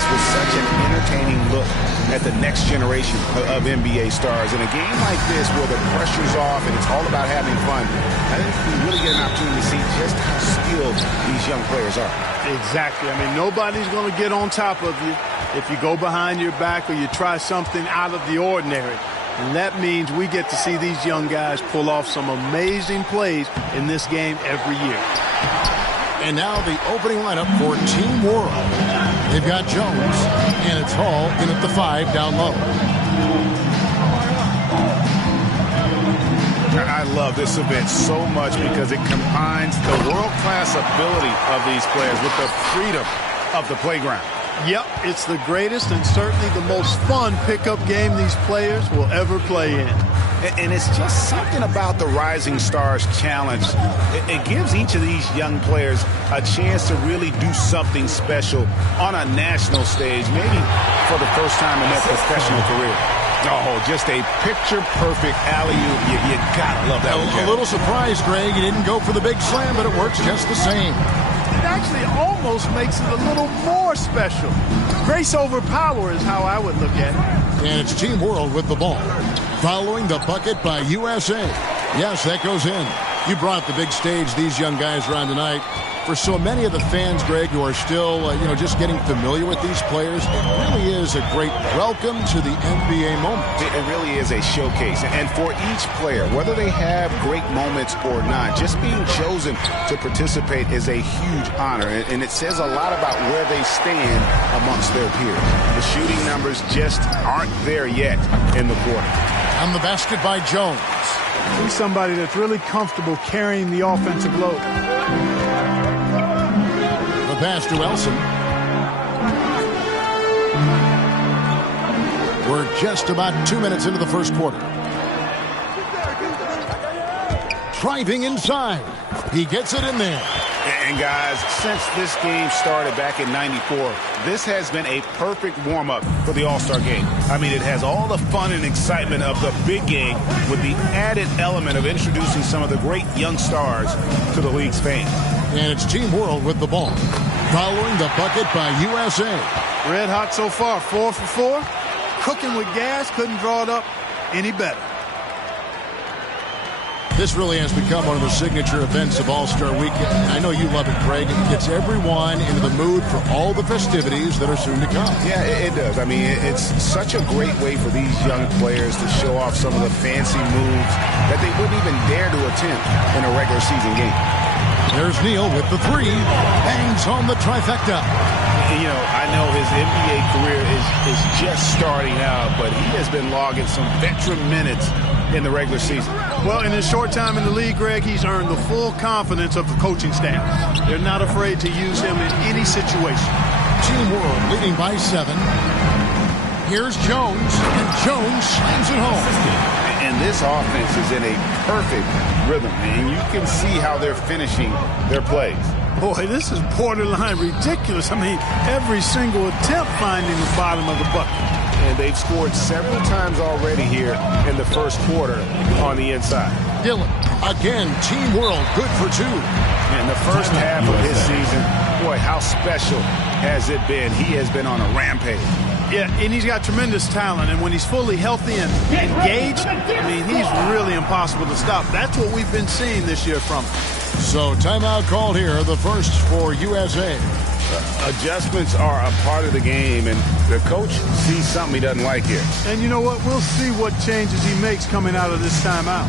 us with such an entertaining look at the next generation of NBA stars. In a game like this where the pressure's off and it's all about having fun, I think we really get an opportunity to see just how skilled these young players are. Exactly. I mean, nobody's going to get on top of you if you go behind your back or you try something out of the ordinary. And that means we get to see these young guys pull off some amazing plays in this game every year. And now the opening lineup for Team World. They've got Jones, and it's Hall in at the 5 down low. I love this event so much because it combines the world-class ability of these players with the freedom of the playground. Yep, it's the greatest and certainly the most fun pickup game these players will ever play in. And it's just something about the Rising Stars Challenge. It gives each of these young players a chance to really do something special on a national stage, maybe for the first time in their professional career. Oh, just a picture-perfect alley-oop. You gotta love that one. A little surprised, Greg. He didn't go for the big slam, but it works just the same. It actually almost makes it a little more special. Grace over power is how I would look at it. And it's Team World with the ball. Following the bucket by USA. Yes, that goes in. You brought the big stage these young guys are on tonight. For so many of the fans, Greg, who are still, just getting familiar with these players, it really is a great welcome to the NBA moment. It really is a showcase. And for each player, whether they have great moments or not, just being chosen to participate is a huge honor. And it says a lot about where they stand amongst their peers. The shooting numbers just aren't there yet in the quarter. On the basket by Jones. He's somebody that's really comfortable carrying the offensive load. Pass to Elson. We're just about 2 minutes into the first quarter. Driving inside. He gets it in there. And guys, since this game started back in '94, this has been a perfect warm-up for the All-Star game. I mean, it has all the fun and excitement of the big game with the added element of introducing some of the great young stars to the league's fame. And it's Team World with the ball. Following the bucket by USA. Red hot so far, 4 for 4. Cooking with gas, couldn't draw it up any better. This really has become one of the signature events of All-Star Weekend. I know you love it, Greg. It gets everyone into the mood for all the festivities that are soon to come. Yeah, it does. I mean, it's such a great way for these young players to show off some of the fancy moves that they wouldn't even dare to attempt in a regular season game. There's Neal with the 3. Bangs on the trifecta. I know his NBA career is just starting out, but he has been logging some veteran minutes in the regular season. Well, in his short time in the league, Greg, he's earned the full confidence of the coaching staff. They're not afraid to use him in any situation. Team World leading by 7. Here's Jones, and Jones slams it home. And this offense is in a perfect rhythm, and you can see how they're finishing their plays. Boy, this is borderline ridiculous. I mean, every single attempt finding the bottom of the bucket. And they've scored several times already here in the first quarter on the inside. Dillon, again, Team World, good for 2. And the first half of his season, boy, how special has it been? He has been on a rampage. Yeah, and he's got tremendous talent, and when he's fully healthy and engaged, I mean, he's really impossible to stop. That's what we've been seeing this year from him. So, timeout called here, the first for USA. Adjustments are a part of the game, and the coach sees something he doesn't like here. And you know what? We'll see what changes he makes coming out of this timeout.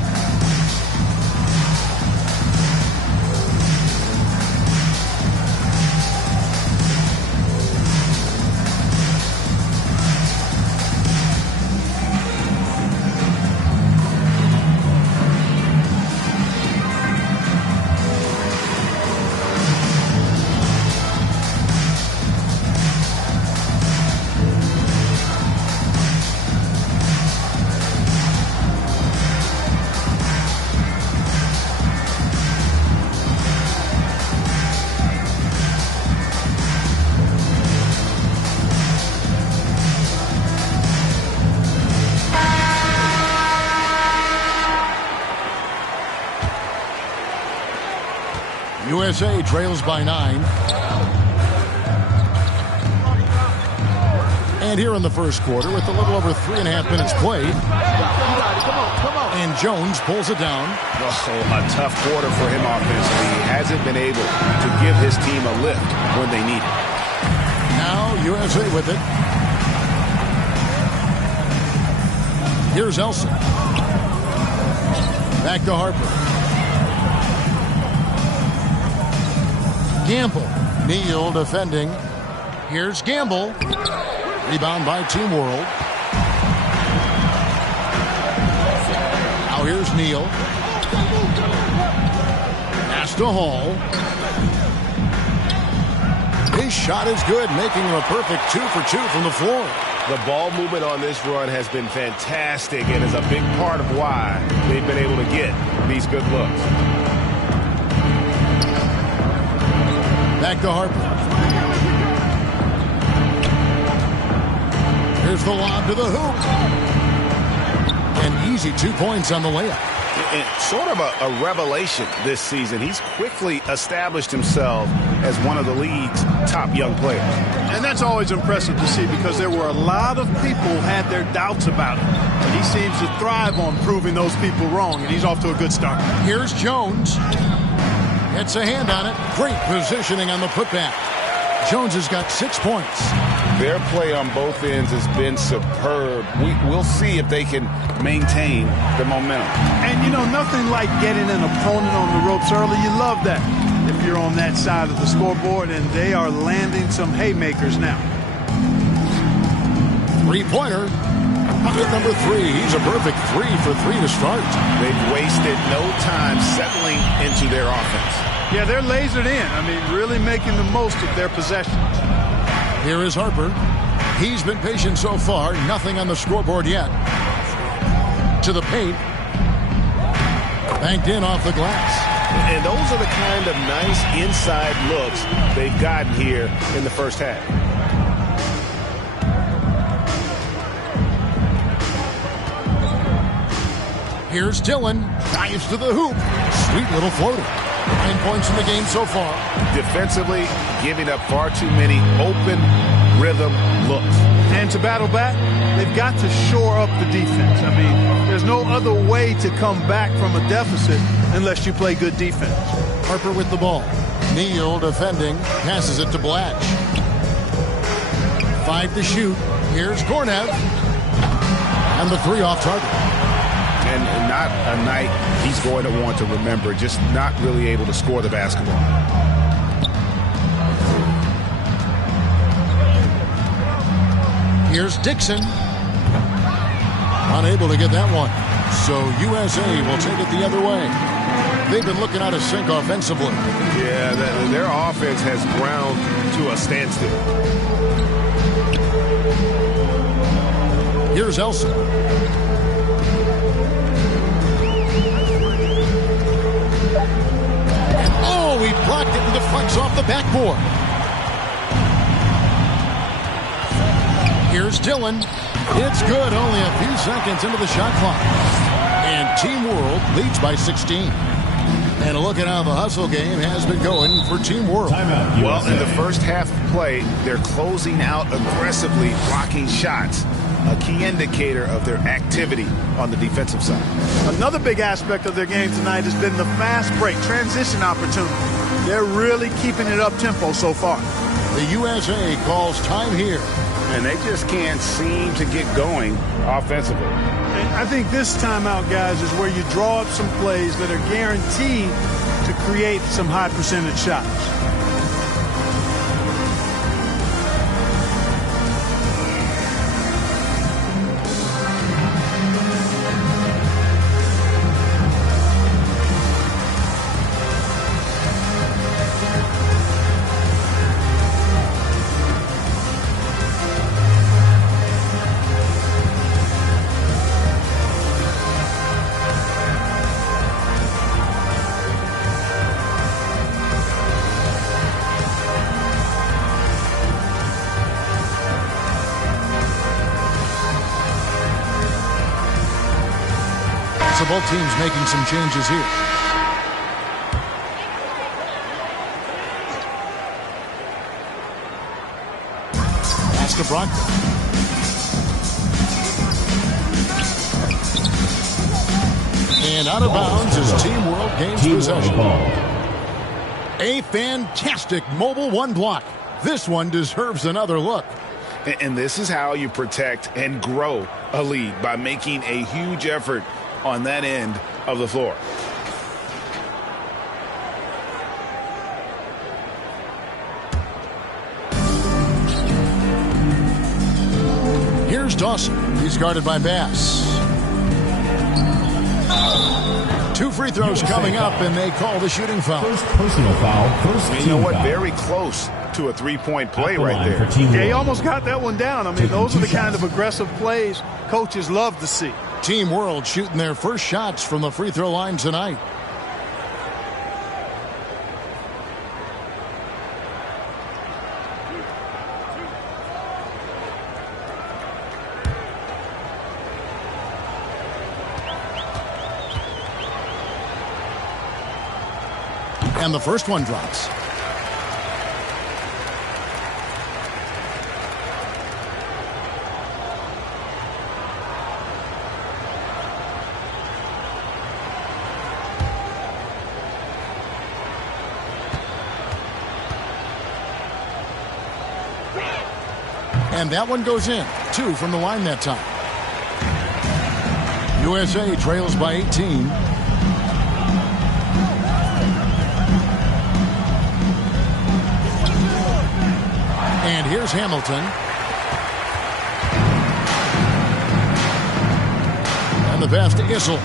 USA trails by 9. And here in the first quarter, with a little over 3.5 minutes played, and Jones pulls it down. Oh, a tough quarter for him offensively. He hasn't been able to give his team a lift when they need it. Now USA with it. Here's Issel. Back to Harper. Gamble. Neal defending. Here's Gamble. Rebound by Team World. Now here's Neal. Pass to Hall. His shot is good, making him a perfect 2 for 2 from the floor. The ball movement on this run has been fantastic and is a big part of why they've been able to get these good looks. Back to Harper. Here's the lob to the hoop. And easy 2 points on the layup. It's sort of a revelation this season. He's quickly established himself as one of the league's top young players. And that's always impressive to see because there were a lot of people who had their doubts about him. But he seems to thrive on proving those people wrong, and he's off to a good start. Here's Jones. Gets a hand on it. Great positioning on the putback. Jones has got 6 points. Their play on both ends has been superb. We'll see if they can maintain the momentum. And, you know, nothing like getting an opponent on the ropes early. You love that if you're on that side of the scoreboard, and they are landing some haymakers now. Three-pointer. Bucket number 3. He's a perfect 3 for 3 to start. They've wasted no time settling into their offense. Yeah, they're lasered in. I mean, really making the most of their possessions. Here is Harper. He's been patient so far. Nothing on the scoreboard yet. To the paint. Banked in off the glass. And those are the kind of nice inside looks they've gotten here in the first half. Here's Dillon. Dives to the hoop. Sweet little floater. 9 points in the game so far. Defensively, giving up far too many open rhythm looks. And to battle back, they've got to shore up the defense. I mean, there's no other way to come back from a deficit unless you play good defense. Harper with the ball. Neal defending. Passes it to Blatch. 5 to shoot. Here's Kornev. And the 3 off target. And not a night he's going to want to remember, just not really able to score the basketball. Here's Dixon. Unable to get that one. So USA will take it the other way. They've been looking out of sync offensively. Yeah, their offense has ground to a standstill. Here's Issel. He blocked it and deflects off the backboard. Here's Dillon. It's good, only a few seconds into the shot clock. And Team World leads by 16. And look at how the hustle game has been going for Team World. Well, in the first half of play, they're closing out aggressively, blocking shots. A key indicator of their activity on the defensive side. Another big aspect of their game tonight has been the fast break, transition opportunity. They're really keeping it up tempo so far. The USA calls time here. And they just can't seem to get going offensively. And I think this timeout, guys, is where you draw up some plays that are guaranteed to create some high percentage shots. So both teams making some changes here. Pass to Brockton. And out of bounds as Team World gains possession. A fantastic mobile one block. This one deserves another look. And this is how you protect and grow a lead, by making a huge effort on that end of the floor. Here's Dawson. He's guarded by Bass. 2 free throws coming up, and they call the shooting foul. First personal foul. First you know what? Foul. Very close to a three-point play right there. Yeah, he almost got that one down. I mean, those are the kind of aggressive plays coaches love to see. Team World shooting their first shots from the free throw line tonight. And the first one drops. And that one goes in. 2 from the line that time. USA trails by 18. And here's Hamilton. And the pass to Issel.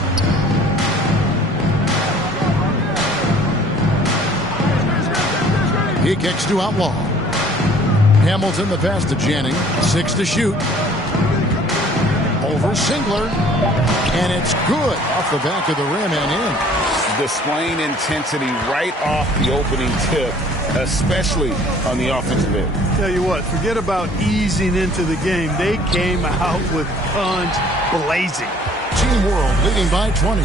He kicks to Outlaw. Hamilton, the pass to Jennings. 6 to shoot. Over Singler. And it's good off the back of the rim and in. Displaying intensity right off the opening tip, especially on the offensive end. Tell you what, forget about easing into the game. They came out with guns blazing. Team World leading by 20.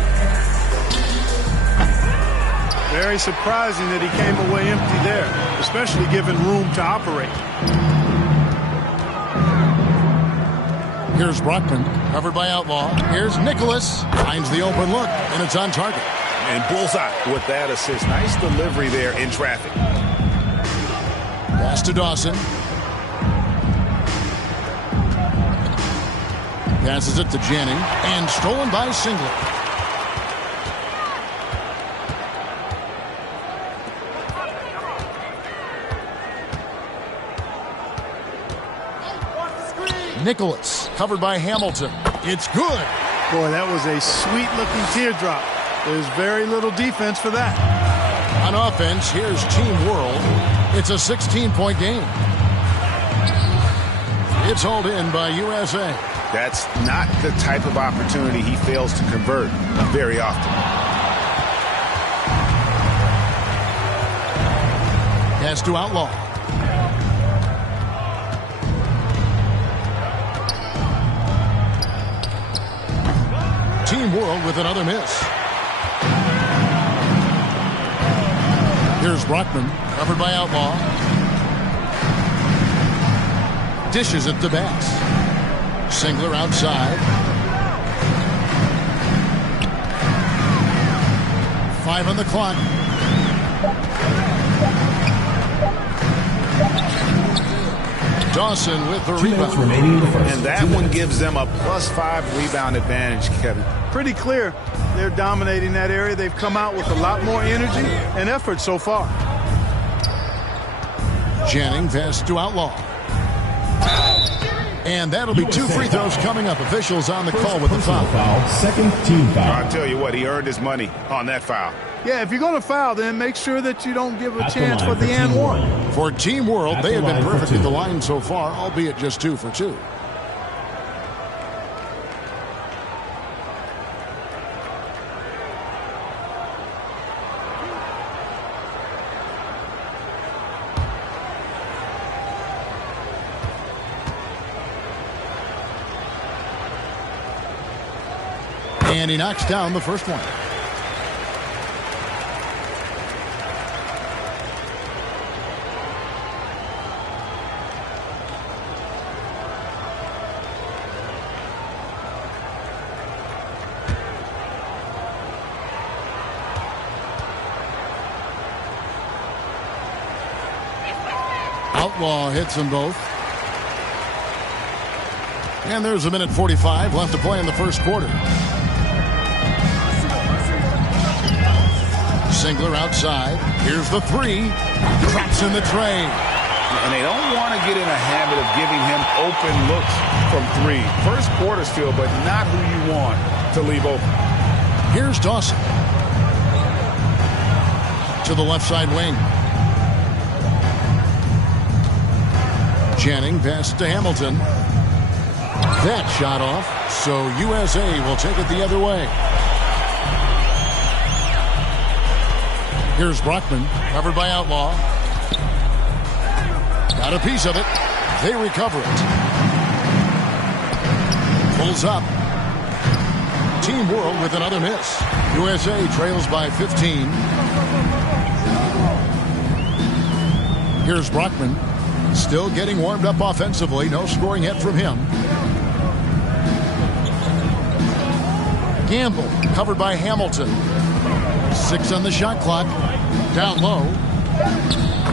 Very surprising that he came away empty there, especially given room to operate. Here's Brockman, covered by Outlaw. Here's Nicholas, finds the open look, and it's on target. And bullseye with that assist. Nice delivery there in traffic. Pass to Dawson. Passes it to Jennings, and stolen by Singler. Nicholas, covered by Hamilton. It's good. Boy, that was a sweet-looking teardrop. There's very little defense for that. On offense, here's Team World. It's a 16-point game. It's hauled in by USA. That's not the type of opportunity he fails to convert very often. Pass to Outlaw. Team World with another miss. Here's Brockman, covered by Outlaw. Dishes it to Bass. Singler outside. 5 on the clock. Dawson with the rebound. And that one gives them a +5 rebound advantage, Kevin. Pretty clear. They're dominating that area. They've come out with a lot more energy and effort so far. Jennings pass to Outlaw. And that'll be 2 free throws coming up. Officials on the call with the foul. Second team foul. I'll tell you what, he earned his money on that foul. Yeah, if you're going to foul, then make sure that you don't give a chance for the and one. For Team World, they have been perfect at the line so far, albeit just 2 for 2. And he knocks down the first one. Outlaw hits them both. And there's a minute 45 left to play in the first quarter. Singler outside. Here's the three. Drops in the tray. And they don't want to get in a habit of giving him open looks from three. First quarter's feel, but not who you want to leave open. Here's Dawson. To the left side wing. Channing passes to Hamilton. That shot off, so USA will take it the other way. Here's Brockman, covered by Outlaw. Got a piece of it. They recover it. Pulls up. Team World with another miss. USA trails by 15. Here's Brockman. Still getting warmed up offensively. No scoring yet from him. Gamble, covered by Hamilton. 6 on the shot clock. Down low.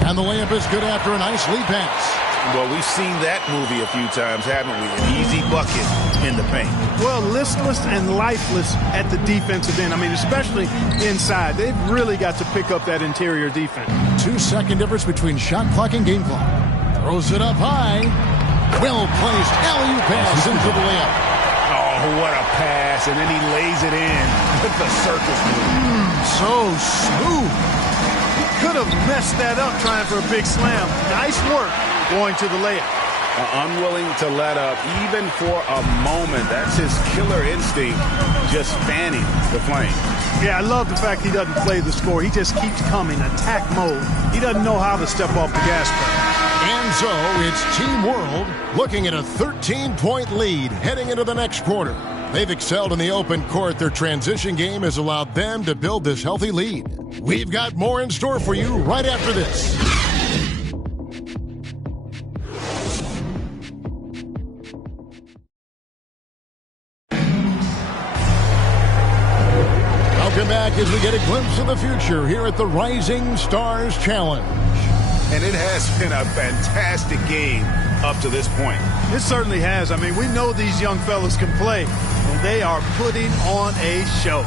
And the layup is good after a nice lead pass. Well, we've seen that movie a few times, haven't we? An easy bucket in the paint. Well, listless and lifeless at the defensive end. I mean, especially inside. They've really got to pick up that interior defense. 2-second difference between shot clock and game clock. Throws it up high. Well-placed alley-oop pass into the layup. Oh, what a pass. And then he lays it in with the circus move. So smooth. He could have messed that up trying for a big slam. Nice work going to the layup. Unwilling to let up even for a moment. That's his killer instinct, just fanning the flame. Yeah, I love the fact he doesn't play the score. He just keeps coming, attack mode. He doesn't know how to step off the gas pedal. And so it's Team World looking at a 13-point lead heading into the next quarter. They've excelled in the open court. Their transition game has allowed them to build this healthy lead. We've got more in store for you right after this. Welcome back as we get a glimpse of the future here at the Rising Stars Challenge. And it has been a fantastic game up to this point. It certainly has. I mean, we know these young fellas can play, and they are putting on a show.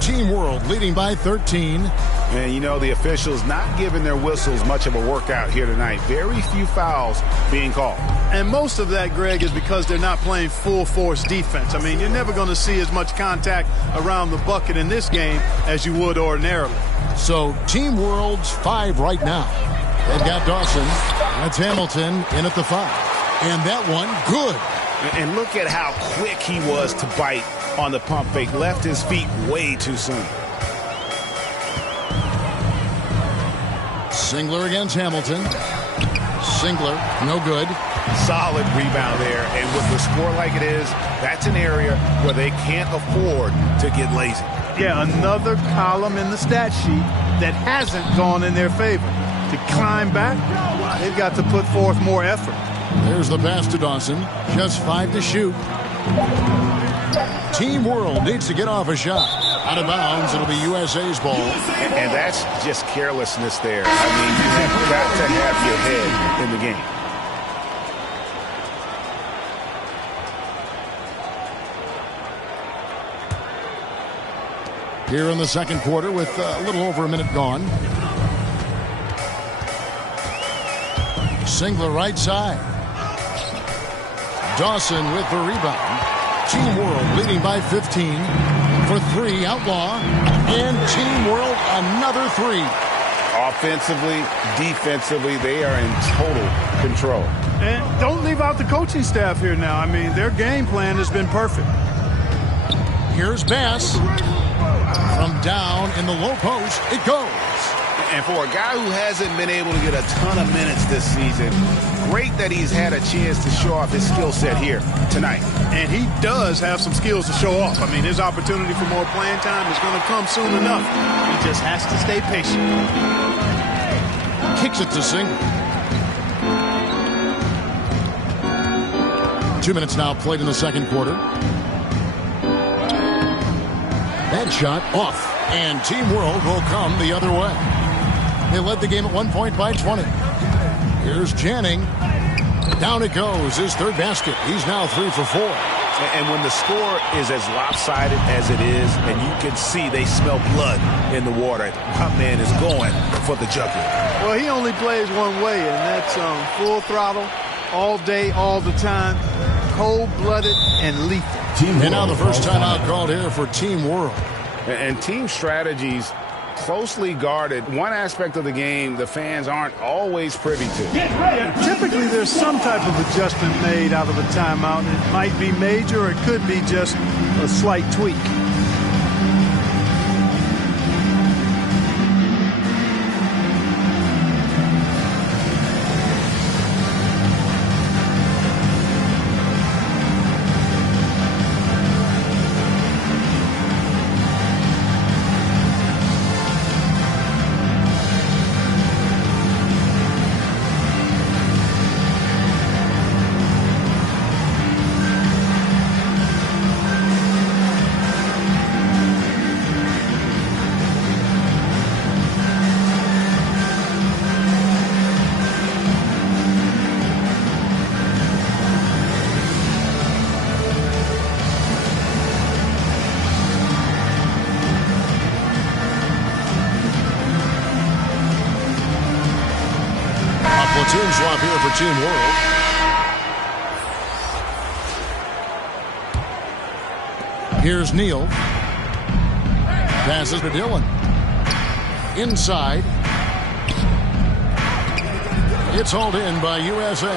Team World leading by 13. And, you know, the officials not giving their whistles much of a workout here tonight. Very few fouls being called. And most of that, Greg, is because they're not playing full-force defense. I mean, you're never going to see as much contact around the bucket in this game as you would ordinarily. So, Team World's 5 right now. They've got Dawson. That's Hamilton in at the 5. And that one, good. And look at how quick he was to bite on the pump fake. Left his feet way too soon. Singler against Hamilton. Singler, no good. Solid rebound there. And with the score like it is, that's an area where they can't afford to get lazy. Yeah, another column in the stat sheet that hasn't gone in their favor. To climb back, they've got to put forth more effort. There's the pass to Dawson. Just 5 to shoot. Team World needs to get off a shot. Out of bounds, it'll be USA's ball. And that's just carelessness there. I mean, you have got to have your head in the game. Here in the second quarter with a little over a minute gone. Singler right side. Dawson with the rebound. Team World leading by 15. For 3, Outlaw. And Team World another 3. Offensively, defensively, they are in total control. And don't leave out the coaching staff here now. I mean, their game plan has been perfect. Here's Bass. From down in the low post, it goes. And for a guy who hasn't been able to get a ton of minutes this season, great that he's had a chance to show off his skill set here tonight. And he does have some skills to show off. I mean, his opportunity for more playing time is going to come soon enough. He just has to stay patient. Kicks it to Singler. 2 minutes now played in the second quarter. That shot off. And Team World will come the other way. They led the game at 1 point by 20. Here's Janning. Down it goes. His third basket. He's now 3 for 4. And when the score is as lopsided as it is, and you can see they smell blood in the water, my man is going for the jugular. Well, he only plays one way, and that's full throttle, all day, all the time, cold-blooded and lethal. And now the first timeout called here for Team World. And team strategies closely guarded. One aspect of the game the fans aren't always privy to. Typically, there's some type of adjustment made out of a timeout. It might be major, or it could be just a slight tweak. Platoon swap here for Team World. Here's Neal. Passes to Dylan. Inside. It's hauled in by USA.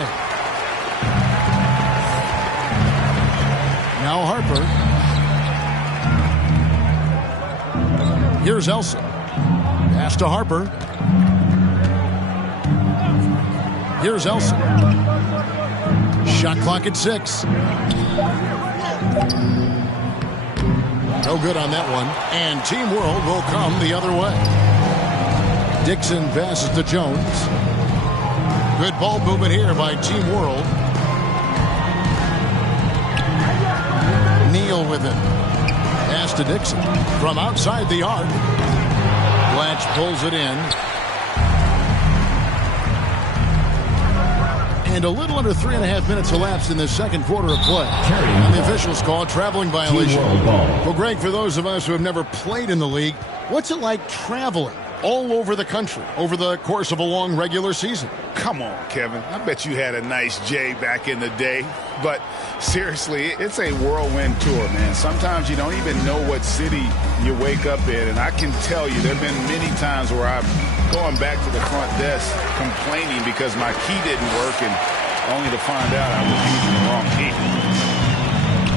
Now Harper. Here's Issel. Pass to Harper. Here's Issel. Shot clock at 6. No good on that one. And Team World will come the other way. Dixon passes to Jones. Good ball movement here by Team World. Neal with it. Pass to Dixon. From outside the arc. Blatch pulls it in. And a little under 3.5 minutes elapsed in the second quarter of play. And the officials call a traveling violation. Well, Greg, for those of us who have never played in the league, what's it like traveling all over the country over the course of a long regular season? Come on, Kevin. I bet you had a nice J back in the day. But seriously, it's a whirlwind tour, man. Sometimes you don't even know what city you wake up in. And I can tell you there have been many times where I've gone back to the front desk complaining because my key didn't work, and only to find out I was using the wrong key.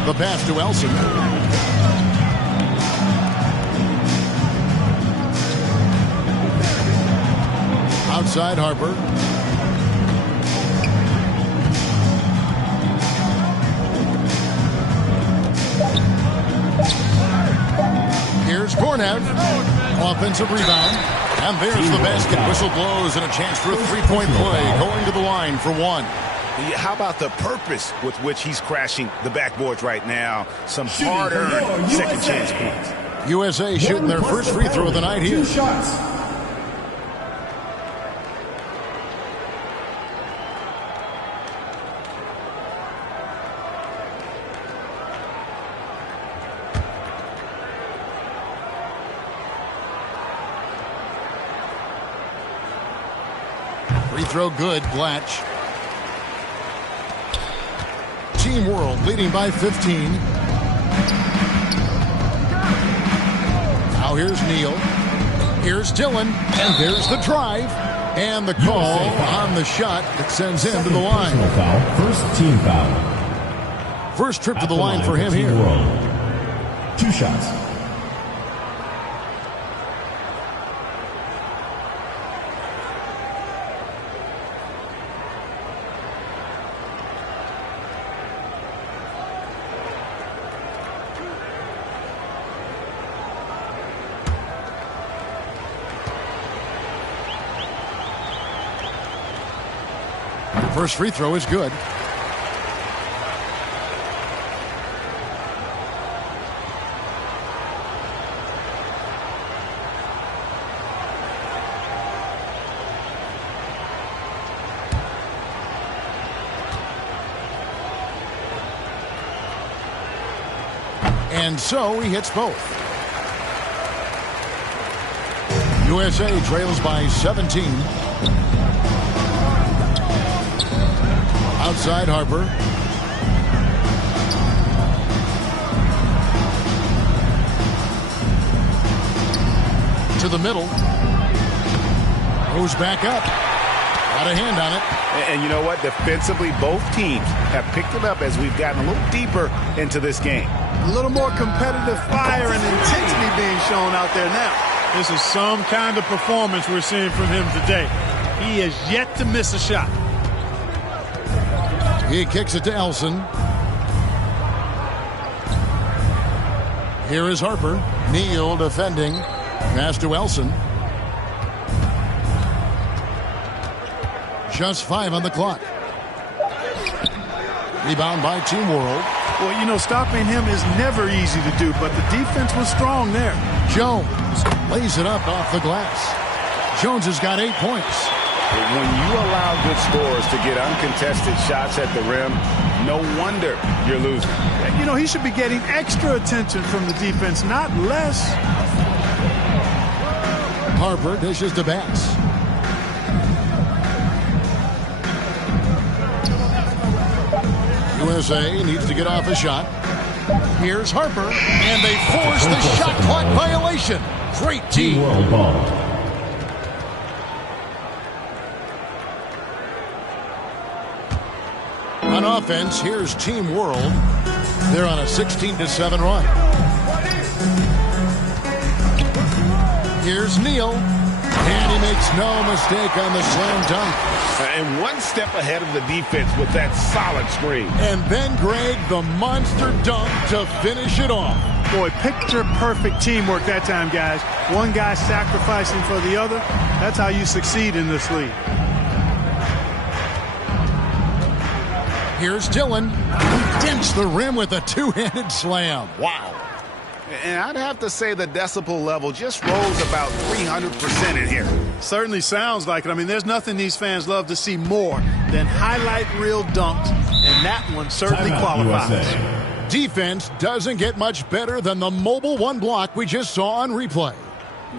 The pass to Issel. Outside Harper. Here's Cornet. Offensive rebound. And there's the basket. Whistle blows and a chance for a three-point play. Going to the line for 1. How about the purpose with which he's crashing the backboards right now? Some hard-earned second chance points. USA shooting their first free throw of the night here. 2 shots. Free throw good, Blatch. Team World leading by 15. Now here's Neal. Here's Dylan. And there's the drive. And the call on the shot that sends him to the line. Foul. First team foul. First trip to the line for him here. World. 2 shots. First free throw is good. And so he hits both. USA trails by 17. Outside Harper. To the middle. Goes back up. Got a hand on it. And you know what? Defensively, both teams have picked it up as we've gotten a little deeper into this game. A little more competitive fire and intensity being shown out there now. This is some kind of performance we're seeing from him today. He has yet to miss a shot. He kicks it to Elson. Here is Harper. Neal defending. Pass to Elson. Just 5 on the clock. Rebound by Team World. Well, you know, stopping him is never easy to do, but the defense was strong there. Jones lays it up off the glass. Jones has got 8 points. When you allow good scorers to get uncontested shots at the rim, no wonder you're losing. You know, he should be getting extra attention from the defense, not less. Harper dishes to Bass. USA needs to get off a shot. Here's Harper, and they force the shot clock violation. Great team. World ball. On offense, here's Team World. They're on a 16-7 run. Here's Neal, and he makes no mistake on the slam dunk. And one step ahead of the defense with that solid screen. And then Greg, the monster dunk to finish it off. Boy, picture-perfect teamwork that time, guys. One guy sacrificing for the other. That's how you succeed in this league. Here's Dillon. He dents the rim with a two-handed slam. Wow. And I'd have to say the decibel level just rose about 300% in here. Certainly sounds like it. I mean, there's nothing these fans love to see more than highlight reel dunks, and that one certainly qualifies. USA. Defense doesn't get much better than the mobile one block we just saw on replay.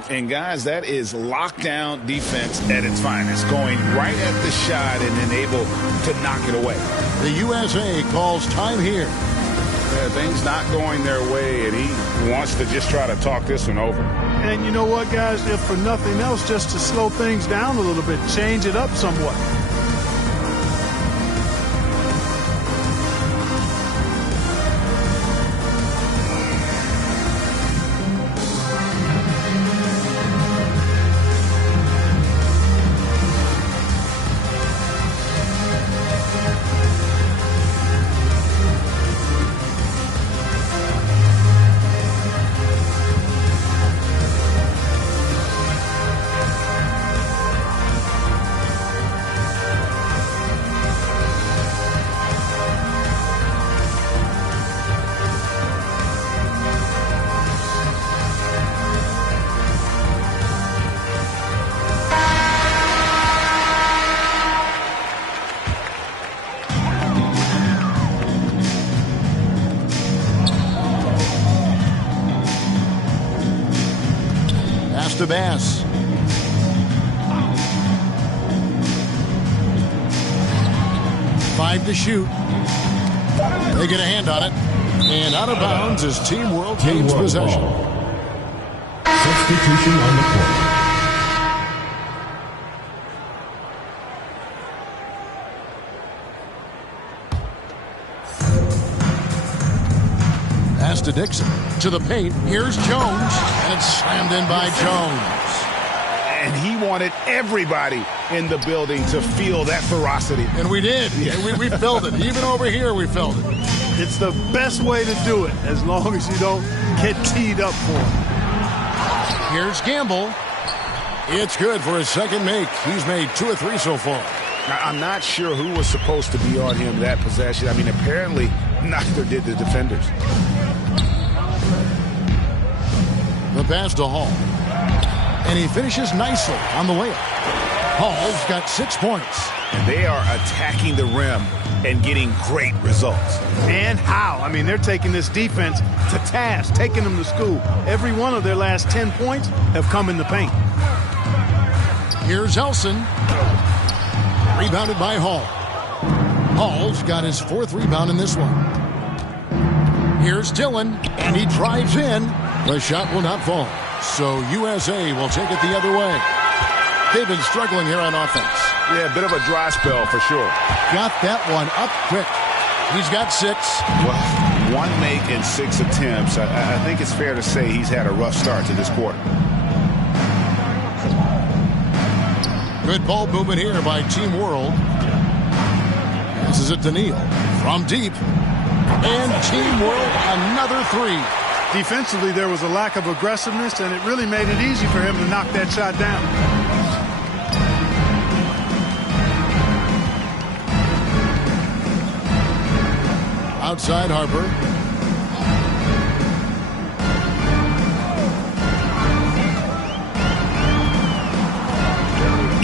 And guys, that is lockdown defense at its finest, going right at the shot and then able to knock it away. The USA calls time here. Things not going their way, and he wants to just try to talk this one over. And you know what, guys? If for nothing else, just to slow things down a little bit, change it up somewhat. To Bass. Five to shoot. They get a hand on it. And out of bounds as Team World gains possession. Substitution on the court. Pass to Dixon. To the paint. Here's Jones. And it's slammed in by Jones. And he wanted everybody in the building to feel that ferocity. And we did. Yeah. We felt it. Even over here, we felt it. It's the best way to do it, as long as you don't get teed up for it. Here's Gamble. It's good for his second make. He's made 2 or 3 so far. I'm not sure who was supposed to be on him that possession. I mean, apparently, neither did the defenders. The pass to Hall. And he finishes nicely on the layup. Hall's got 6 points. And they are attacking the rim and getting great results. And how? I mean, they're taking this defense to task, taking them to school. Every one of their last 10 points have come in the paint. Here's Elson. Rebounded by Hall. Hall's got his 4th rebound in this one. Here's Dillon, and he drives in. The shot will not fall. So USA will take it the other way. They've been struggling here on offense. Yeah, a bit of a dry spell for sure. Got that one up quick. He's got 6. Well, 1 make in 6 attempts. I think it's fair to say he's had a rough start to this quarter. Good ball movement here by Team World. Passes it to Neal. From deep. And Team World, another 3. Defensively, there was a lack of aggressiveness, and it really made it easy for him to knock that shot down. Outside Harper.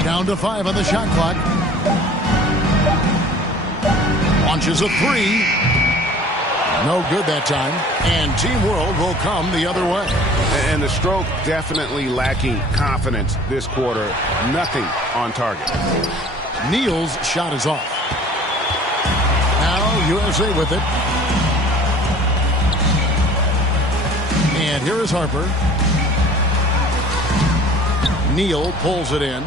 Down to 5 on the shot clock. Launches a 3. No good that time. And Team World will come the other way. And the stroke definitely lacking confidence this quarter. Nothing on target. Neal's shot is off. Now USA with it. And here is Harper. Neal pulls it in.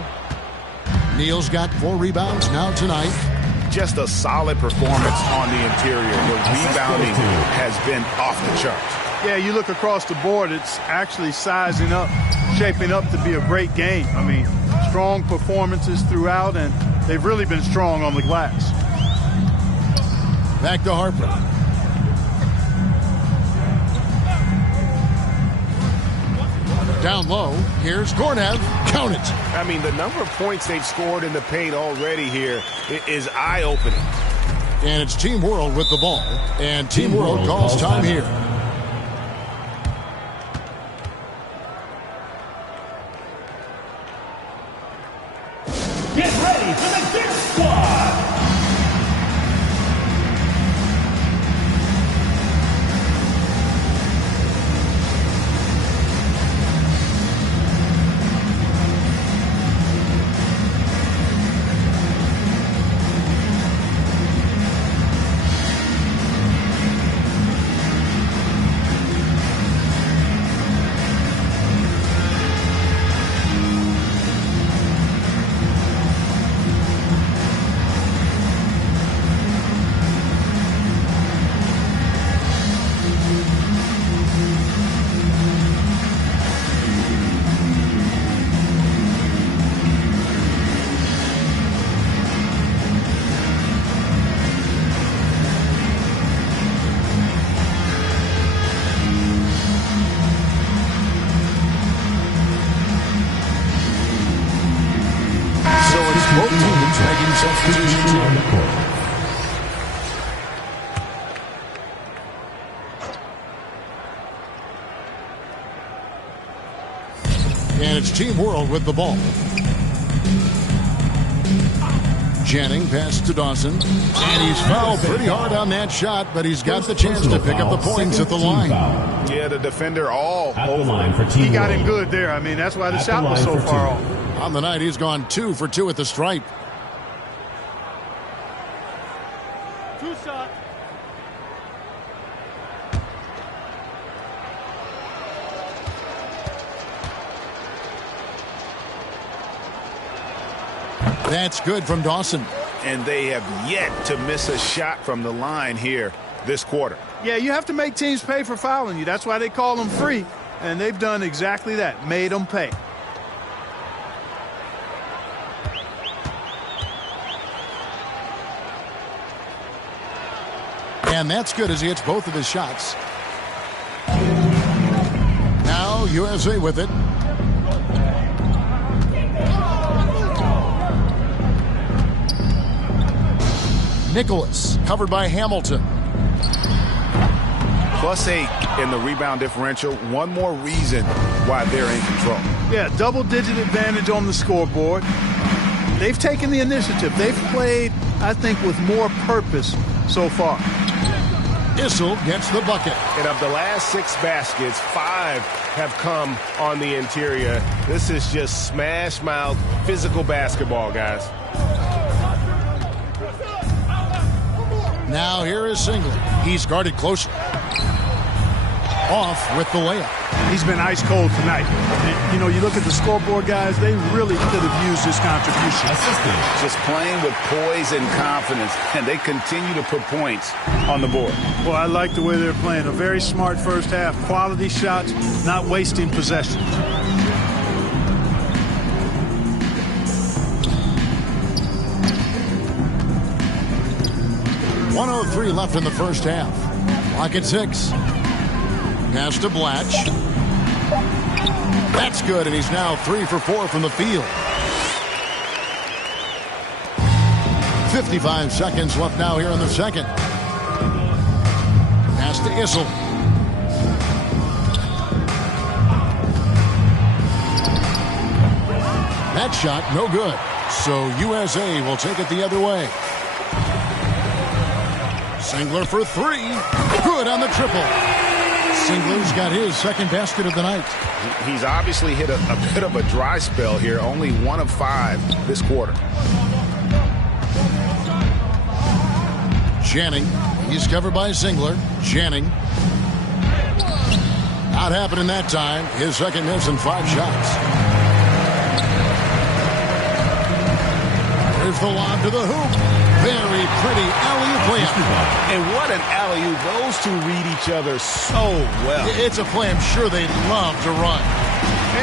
Neal's got 4 rebounds now tonight. Just a solid performance on the interior. The rebounding has been off the charts. Yeah, you look across the board, it's actually sizing up, shaping up to be a great game. I mean, strong performances throughout, and they've really been strong on the glass. Back to Harper. Down low, here's Gornev. Count it. I mean, the number of points they've scored in the paint already here is eye-opening. And it's Team World with the ball. And Team World calls time here. Get ready for the Dick Squad! On the court. And it's Team World with the ball. Jennings passes to Dawson. And he's fouled pretty hard on that shot, but he's got the chance to pick up the points at the line. Yeah, the defender all over. Line for Team He got World. him good there. I mean, that's why the shot was so far off. On the night, he's gone 2 for 2 at the stripe. 2 shots. That's good from Dawson. And they have yet to miss a shot from the line here this quarter. Yeah, you have to make teams pay for fouling you. That's why they call them free. And they've done exactly that, made them pay. And that's good as he hits both of his shots. Now USA with it. Nicholas covered by Hamilton. +8 in the rebound differential. One more reason why they're in control. Yeah, double-digit advantage on the scoreboard. they've taken the initiative. They've played, I think, with more purpose so far. Issel gets the bucket. And of the last 6 baskets, 5 have come on the interior. This is just smash mouth physical basketball, guys. Now here is Singler. He's guarded closely. Off with the layup. He's been ice cold tonight. And, you know, you look at the scoreboard, guys, they really could have used his contribution. Just playing with poise and confidence, and they continue to put points on the board. Well, I like the way they're playing. A very smart first half. Quality shots, not wasting possessions. .103 left in the first half. Clock at 6. Pass to Blatch. That's good, and he's now 3 for 4 from the field. 55 seconds left now here in the second. Pass to Issel. That shot, no good. So USA will take it the other way. Singler for 3. Good on the triple. Singler's got his second basket of the night. He's obviously hit a bit of a dry spell here. Only 1 of 5 this quarter. Janning. He's covered by Singler. Janning. Not happening that time. His second miss in 5 shots. There's the lob to the hoop. Very pretty alley-oop layup. And what an alley-oop. Those two read each other so well. It's a play I'm sure they'd love to run.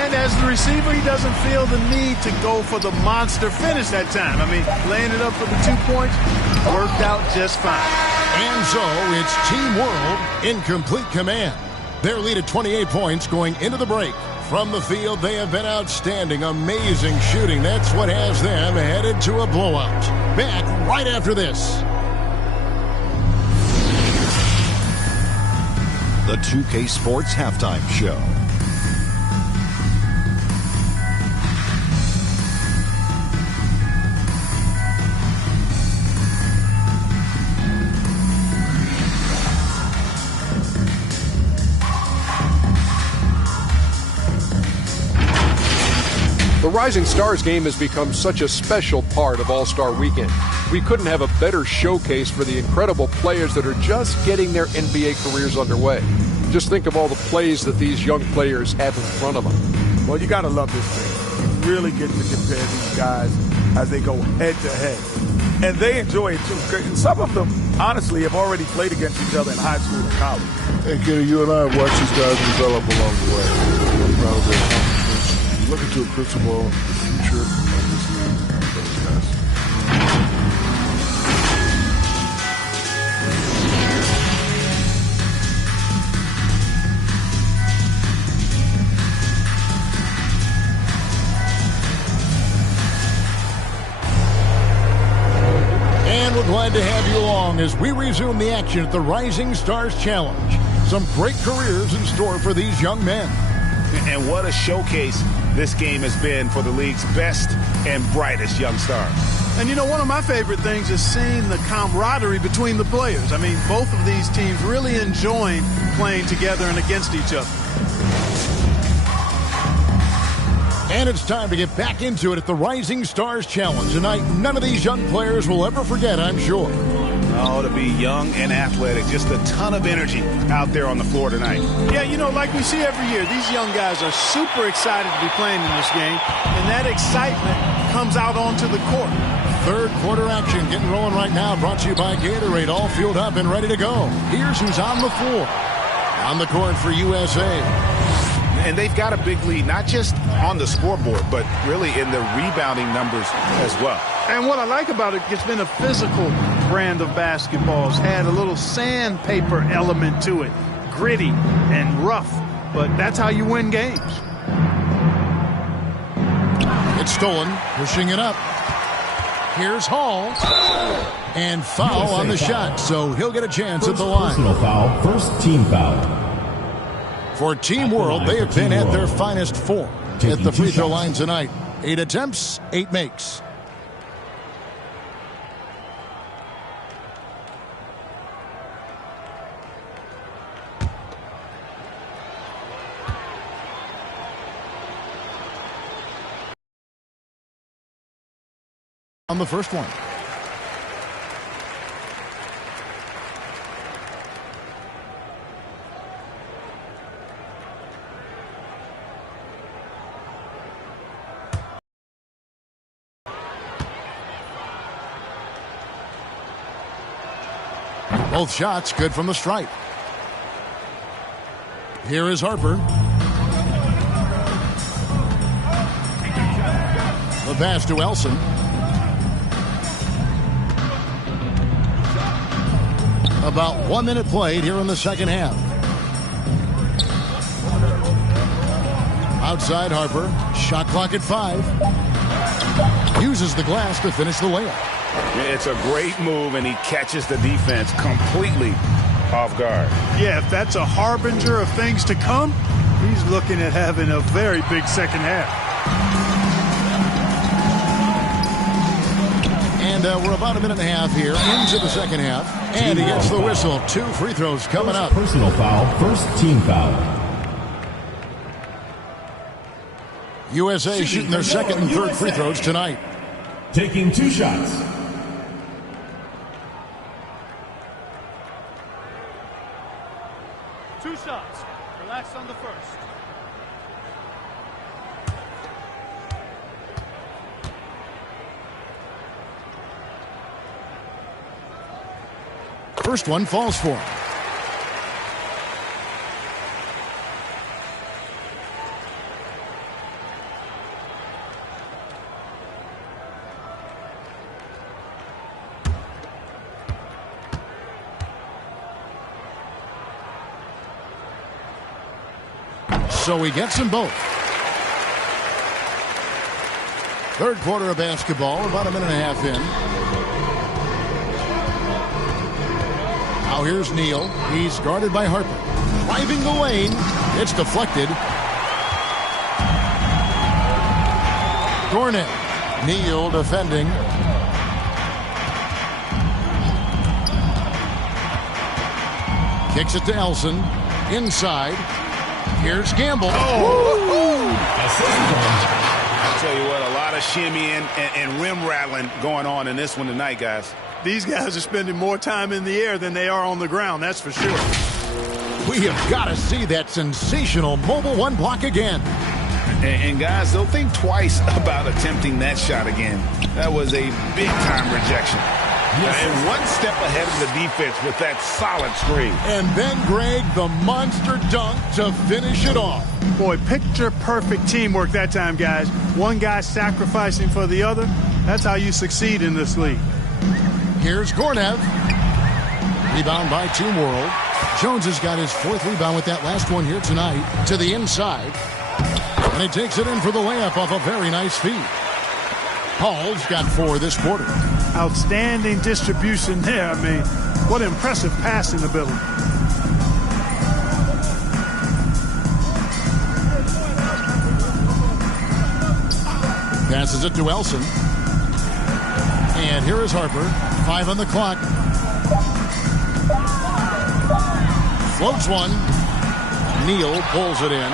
And as the receiver, he doesn't feel the need to go for the monster finish that time. I mean, laying it up for the 2 points worked out just fine. And so it's Team World in complete command. Their lead at 28 points going into the break. From the field, they have been outstanding. Amazing shooting. That's what has them headed to a blowout. Back right after this. The 2K Sports Halftime Show. The Rising Stars game has become such a special part of All-Star Weekend. We couldn't have a better showcase for the incredible players that are just getting their NBA careers underway. Just think of all the plays that these young players have in front of them. Well, you got to love this thing. You really get to compare these guys as they go head-to-head. And they enjoy it, too. And some of them, honestly, have already played against each other in high school and college. Hey, Gedi, you and I have watched these guys develop along the way. I'm proud of their accomplishments. Looking to a crystal ball in the future of this league, those guys. And we're glad to have you along as we resume the action at the Rising Stars Challenge. Some great careers in store for these young men. And what a showcase this game has been for the league's best and brightest young stars. And, you know, one of my favorite things is seeing the camaraderie between the players. I mean, both of these teams really enjoying playing together and against each other. And it's time to get back into it at the Rising Stars Challenge. Tonight, none of these young players will ever forget, I'm sure. Oh, to be young and athletic. Just a ton of energy out there on the floor tonight. Yeah, you know, like we see every year, these young guys are super excited to be playing in this game, and that excitement comes out onto the court. Third quarter action getting rolling right now, brought to you by Gatorade, all fueled up and ready to go. Here's who's on the floor. On the court for USA. And they've got a big lead, not just on the scoreboard, but really in the rebounding numbers as well. And what I like about it, it's been a physical brand of basketball. It's had a little sandpaper element to it, gritty and rough, but that's how you win games. It's stolen, pushing it up. Here's Hall. And foul on the shot, so he'll get a chance at the line. Personal foul, first team foul. For Team World, they have been at their finest 4 at the free throw line tonight. 8 attempts, 8 makes. on the first one. Both shots good from the stripe. Here is Harper. The pass to Issel. About 1 minute played here in the second half. Outside Harper. Shot clock at 5. Uses the glass to finish the layup. It's a great move, and he catches the defense completely off guard. Yeah, if that's a harbinger of things to come, he's looking at having a very big second half. And we're about a minute and a half here into the second half. And he gets the whistle. 2 free throws coming up. Personal foul, first team foul. USA shooting their second and third free throws tonight. Taking 2 shots. Two shots. Relax on the first. First one falls for him. So he gets them both. Third quarter of basketball, about a minute and a half in. Now here's Neal. He's guarded by Harper. Driving the lane. It's deflected. Gornet. Neal defending. Kicks it to Issel. Inside. Here's Gamble. I'll tell you what, a lot of shimmying and rim rattling going on in this one tonight, guys. These guys are spending more time in the air than they are on the ground, that's for sure. We have got to see that sensational mobile one block again. And guys, they'll think twice about attempting that shot again. That was a big-time rejection. And one step ahead of the defense with that solid screen. And then, Greg, the monster dunk to finish it off. Boy, picture-perfect teamwork that time, guys. One guy sacrificing for the other. That's how you succeed in this league. Here's Gornev. Rebound by Team World. Jones has got his 4th rebound with that last one here tonight. To the inside. And he takes it in for the layup off a very nice feed. Hall's got 4 this quarter. Outstanding distribution there. I mean, what impressive passing ability. Passes it to Issel. And here is Harper. 5 on the clock. Floats one. Neal pulls it in.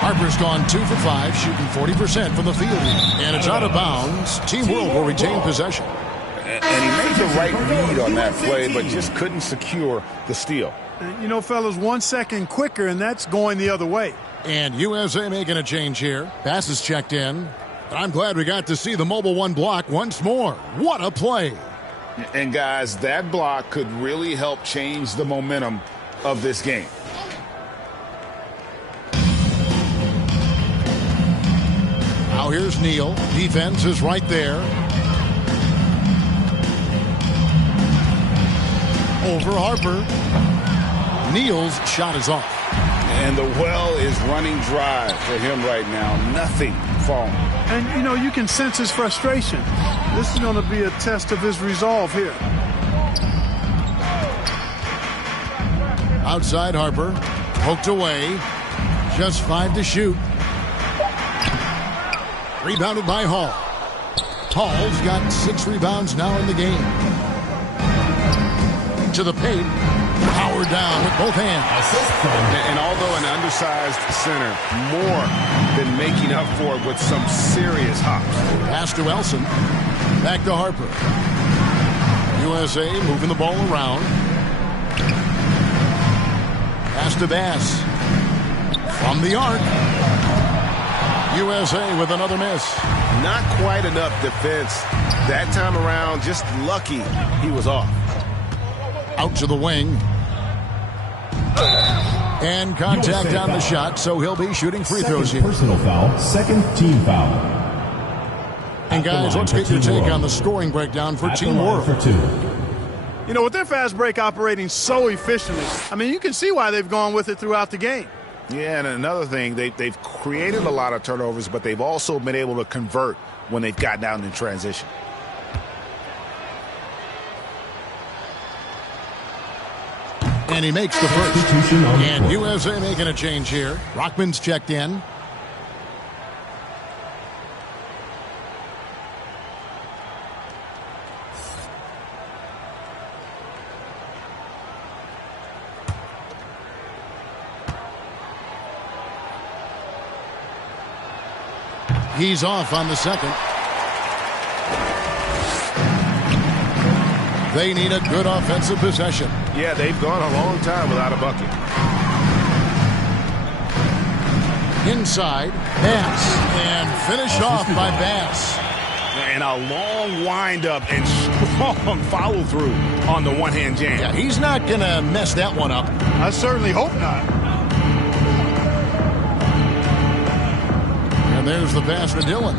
Harper's gone 2 for 5, shooting 40% from the field. And it's out of bounds. Team World will retain possession. And he made the right read on that play, but just couldn't secure the steal. You know, fellas, 1 second quicker, and that's going the other way. And USA making a change here. Pass is checked in. I'm glad we got to see the mobile one block once more. What a play. And, guys, that block could really help change the momentum of this game. Now here's Neal. Defense is right there. Over Harper. Neal's shot is off. And the well is running dry for him right now. Nothing falling. And, you know, you can sense his frustration. This is going to be a test of his resolve here. Outside Harper. Poked away. Just 5 to shoot. Rebounded by Hall. Hall's got 6 rebounds now in the game. To the paint. Power down with both hands. And although an undersized center, more than making up for it with some serious hops. Pass to Elson. Back to Harper. USA moving the ball around. Pass to Bass. From the arc. USA with another miss. Not quite enough defense. That time around, just lucky he was off. Out to the wing. And contact on the shot, so he'll be shooting free throws here. Personal foul, second team foul. And guys, let's get your take on the scoring breakdown for Team World. You know, with their fast break operating so efficiently, I mean, you can see why they've gone with it throughout the game. Yeah, and another thing, they've created a lot of turnovers, but they've also been able to convert when they've gotten out in transition. And he makes the first. And USA making a change here. Rockman's checked in. He's off on the second. They need a good offensive possession. Yeah, they've gone a long time without a bucket. Inside, Bass. And finished off by Bass. And a long windup and strong follow through on the one-hand jam. Yeah, he's not going to mess that one up. I certainly hope not. And there's the pass to Dillon.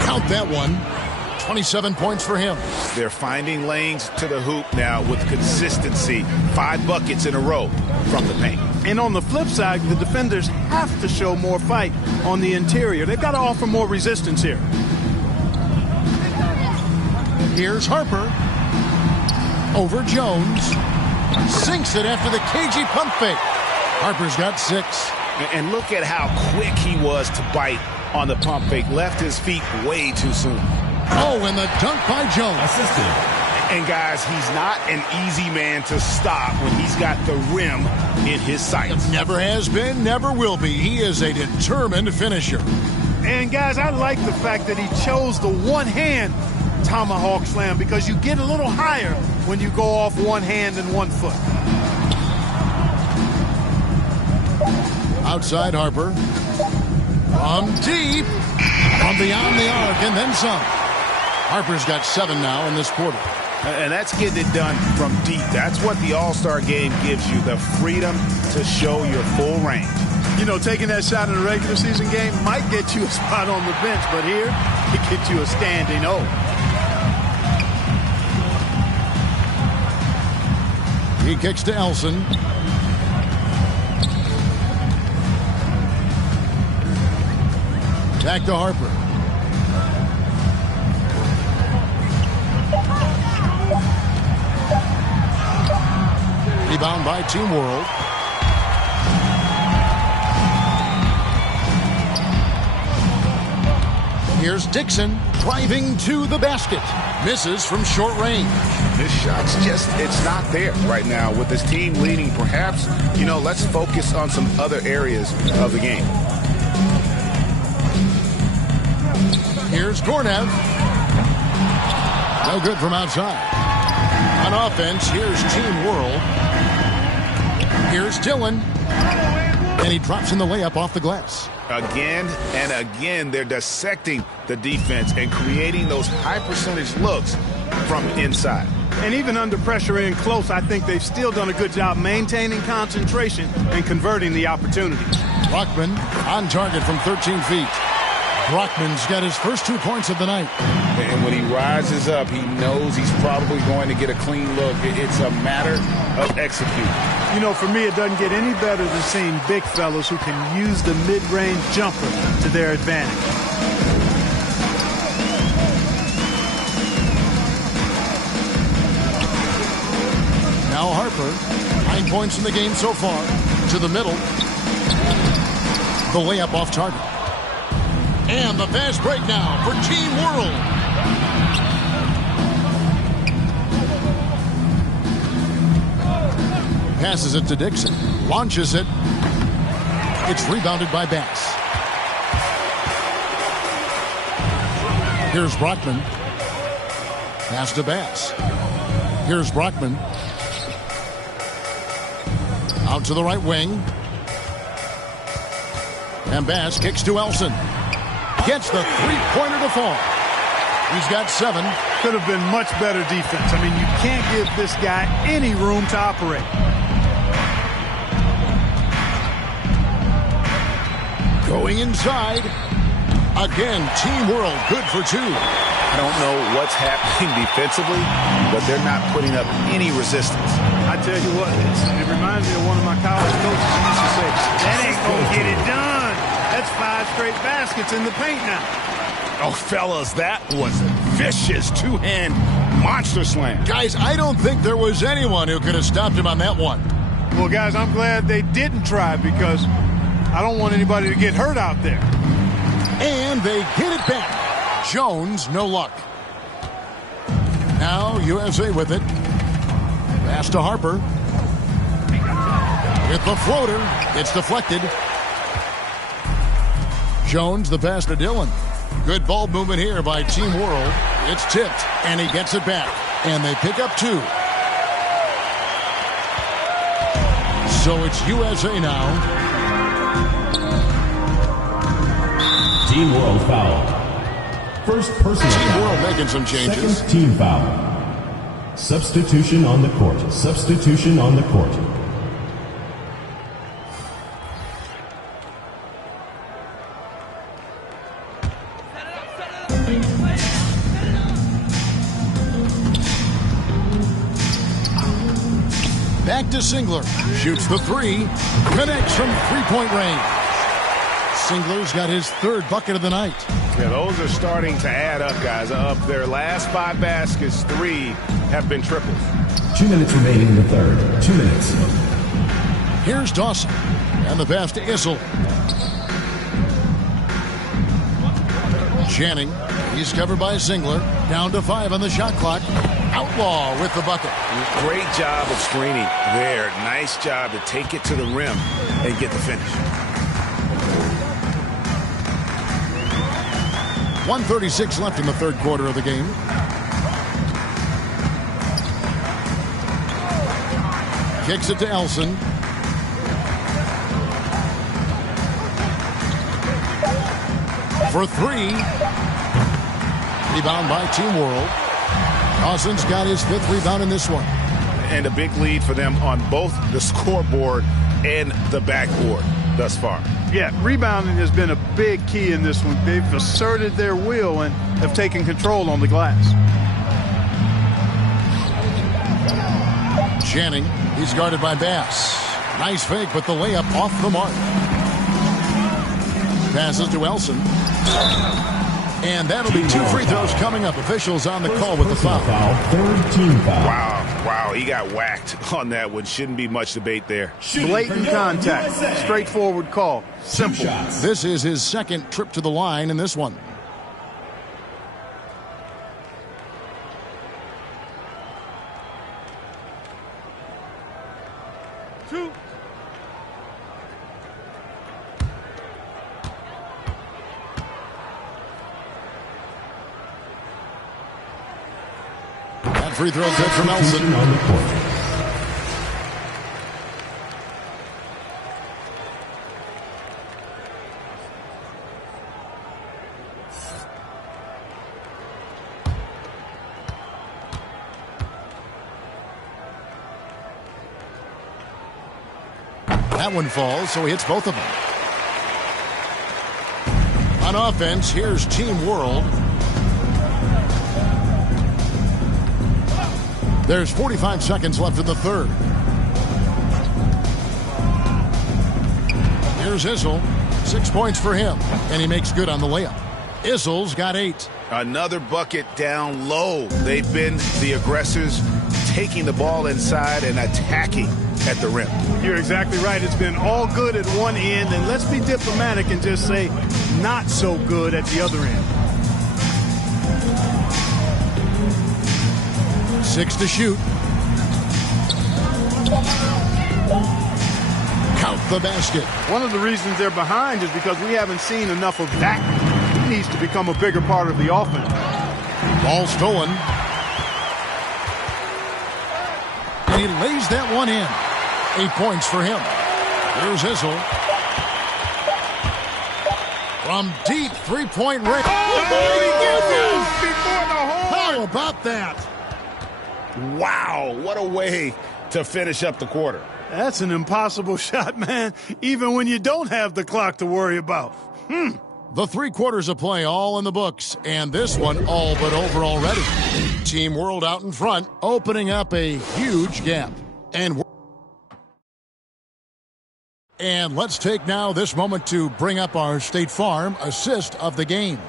Count that one. 27 points for him. They're finding lanes to the hoop now with consistency. 5 buckets in a row from the paint. And on the flip side, the defenders have to show more fight on the interior. They've got to offer more resistance here. Here's Harper. Over Jones. Sinks it after the cagey pump fake. Harper's got 6. And look at how quick he was to bite on the pump fake. Left his feet way too soon. Oh, and the dunk by Jones. Assisted. And guys, he's not an easy man to stop when he's got the rim in his sights. Never has been, never will be. He is a determined finisher. And guys, I like the fact that he chose the one-hand tomahawk slam because you get a little higher when you go off one hand and one foot. Outside Harper. From deep. From beyond the arc and then some. Harper's got 7 now in this quarter. And that's getting it done from deep. That's what the All-Star game gives you, the freedom to show your full range. You know, taking that shot in a regular season game might get you a spot on the bench, but here, it gets you a standing O. He kicks to Elson. Back to Harper. Rebound by Team World. Here's Dixon driving to the basket. Misses from short range. This shot's just, it's not there right now with this team leading. Perhaps, you know, let's focus on some other areas of the game. Here's Gornev. No good from outside. On offense, here's Team World. Here's Dillon. And he drops in the layup off the glass. Again and again, they're dissecting the defense and creating those high percentage looks from inside. And even under pressure in close, I think they've still done a good job maintaining concentration and converting the opportunities. Brockman on target from 13 feet. Brockman's got his first 2 points of the night. And when he rises up, he knows he's probably going to get a clean look. It's a matter of executing. You know, for me, it doesn't get any better than seeing big fellas who can use the mid-range jumper to their advantage. Now Harper, 9 points in the game so far. To the middle. The layup off target. And the fast break now for Team World. Passes it to Dixon. Launches it. It's rebounded by Bass. Here's Brockman. Pass to Bass. Here's Brockman. Out to the right wing. And Bass kicks to Elson. Gets the three-pointer to fall. He's got 7. Could have been much better defense. I mean, you can't give this guy any room to operate. Going inside. Again, Team World good for 2. I don't know what's happening defensively, but they're not putting up any resistance. I tell you what, it reminds me of one of my college coaches who used to say, that ain't going to get it done. That's 5 straight baskets in the paint now. Oh, fellas, that was a vicious two-hand monster slam. Guys, I don't think there was anyone who could have stopped him on that one. Well, guys, I'm glad they didn't try because I don't want anybody to get hurt out there. And they get it back. Jones, no luck. Now USA with it. Pass to Harper. With the floater. It's deflected. Jones, the pass to Dillon. Good ball movement here by Team World. It's tipped, and he gets it back. And they pick up 2. So it's USA now. Team World foul. First personal Team foul. World making some changes. Second team foul. Substitution on the court. Substitution on the court. Back to Singler. Shoots the 3. Connects from three-point range. Singler's got his 3rd bucket of the night. Yeah, those are starting to add up, guys. Of their last 5 baskets, 3 have been triples. 2 minutes remaining in the third. 2 minutes. Here's Dawson. And the pass to Issel. Channing. He's covered by Singler. Down to 5 on the shot clock. Outlaw with the bucket. Great job of screening there. Nice job to take it to the rim and get the finish. 1:36 left in the 3rd quarter of the game. Kicks it to Elson. For 3. Rebound by Team World. Dawson's got his 5th rebound in this one. And a big lead for them on both the scoreboard and the backboard thus far. Yeah, rebounding has been a big key in this one. They've asserted their will and have taken control on the glass. Channing, he's guarded by Bass. Nice fake, but the layup off the mark. Passes to Elson. And that'll be 2 free throws coming up. Officials on the call with the foul. 3rd team foul. Wow, he got whacked on that one. Shouldn't be much debate there. Blatant contact. Straightforward call. Simple. This is his 2nd trip to the line in this one. Free throw good from Elson. On the court. That one falls, so he hits both of them. On offense, here's Team World. There's 45 seconds left in the 3rd. Here's Issel. 6 points for him, and he makes good on the layup. Issel's got 8. Another bucket down low. They've been the aggressors, taking the ball inside and attacking at the rim. You're exactly right. It's been all good at one end, and let's be diplomatic and just say not so good at the other end. 6 to shoot. Count the basket. One of the reasons they're behind is because we haven't seen enough of that. He needs to become a bigger part of the offense. Ball stolen. And he lays that one in. 8 points for him. Here's Issel. From deep three-point range. How about that? Wow, what a way to finish up the quarter. That's an impossible shot, man, even when you don't have the clock to worry about. The 3 quarters of play all in the books, and this one all but over already. Team World out in front, opening up a huge gap. And let's take now this moment to bring up our State Farm assist of the game.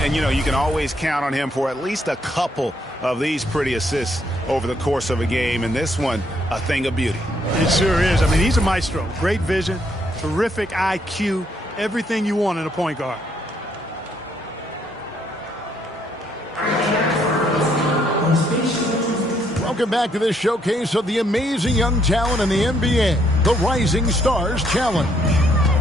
And, you know, you can always count on him for at least a couple of these pretty assists over the course of a game. And this one, a thing of beauty. It sure is. I mean, he's a maestro. Great vision, terrific IQ, everything you want in a point guard. Welcome back to this showcase of the amazing young talent in the NBA, the Rising Stars Challenge.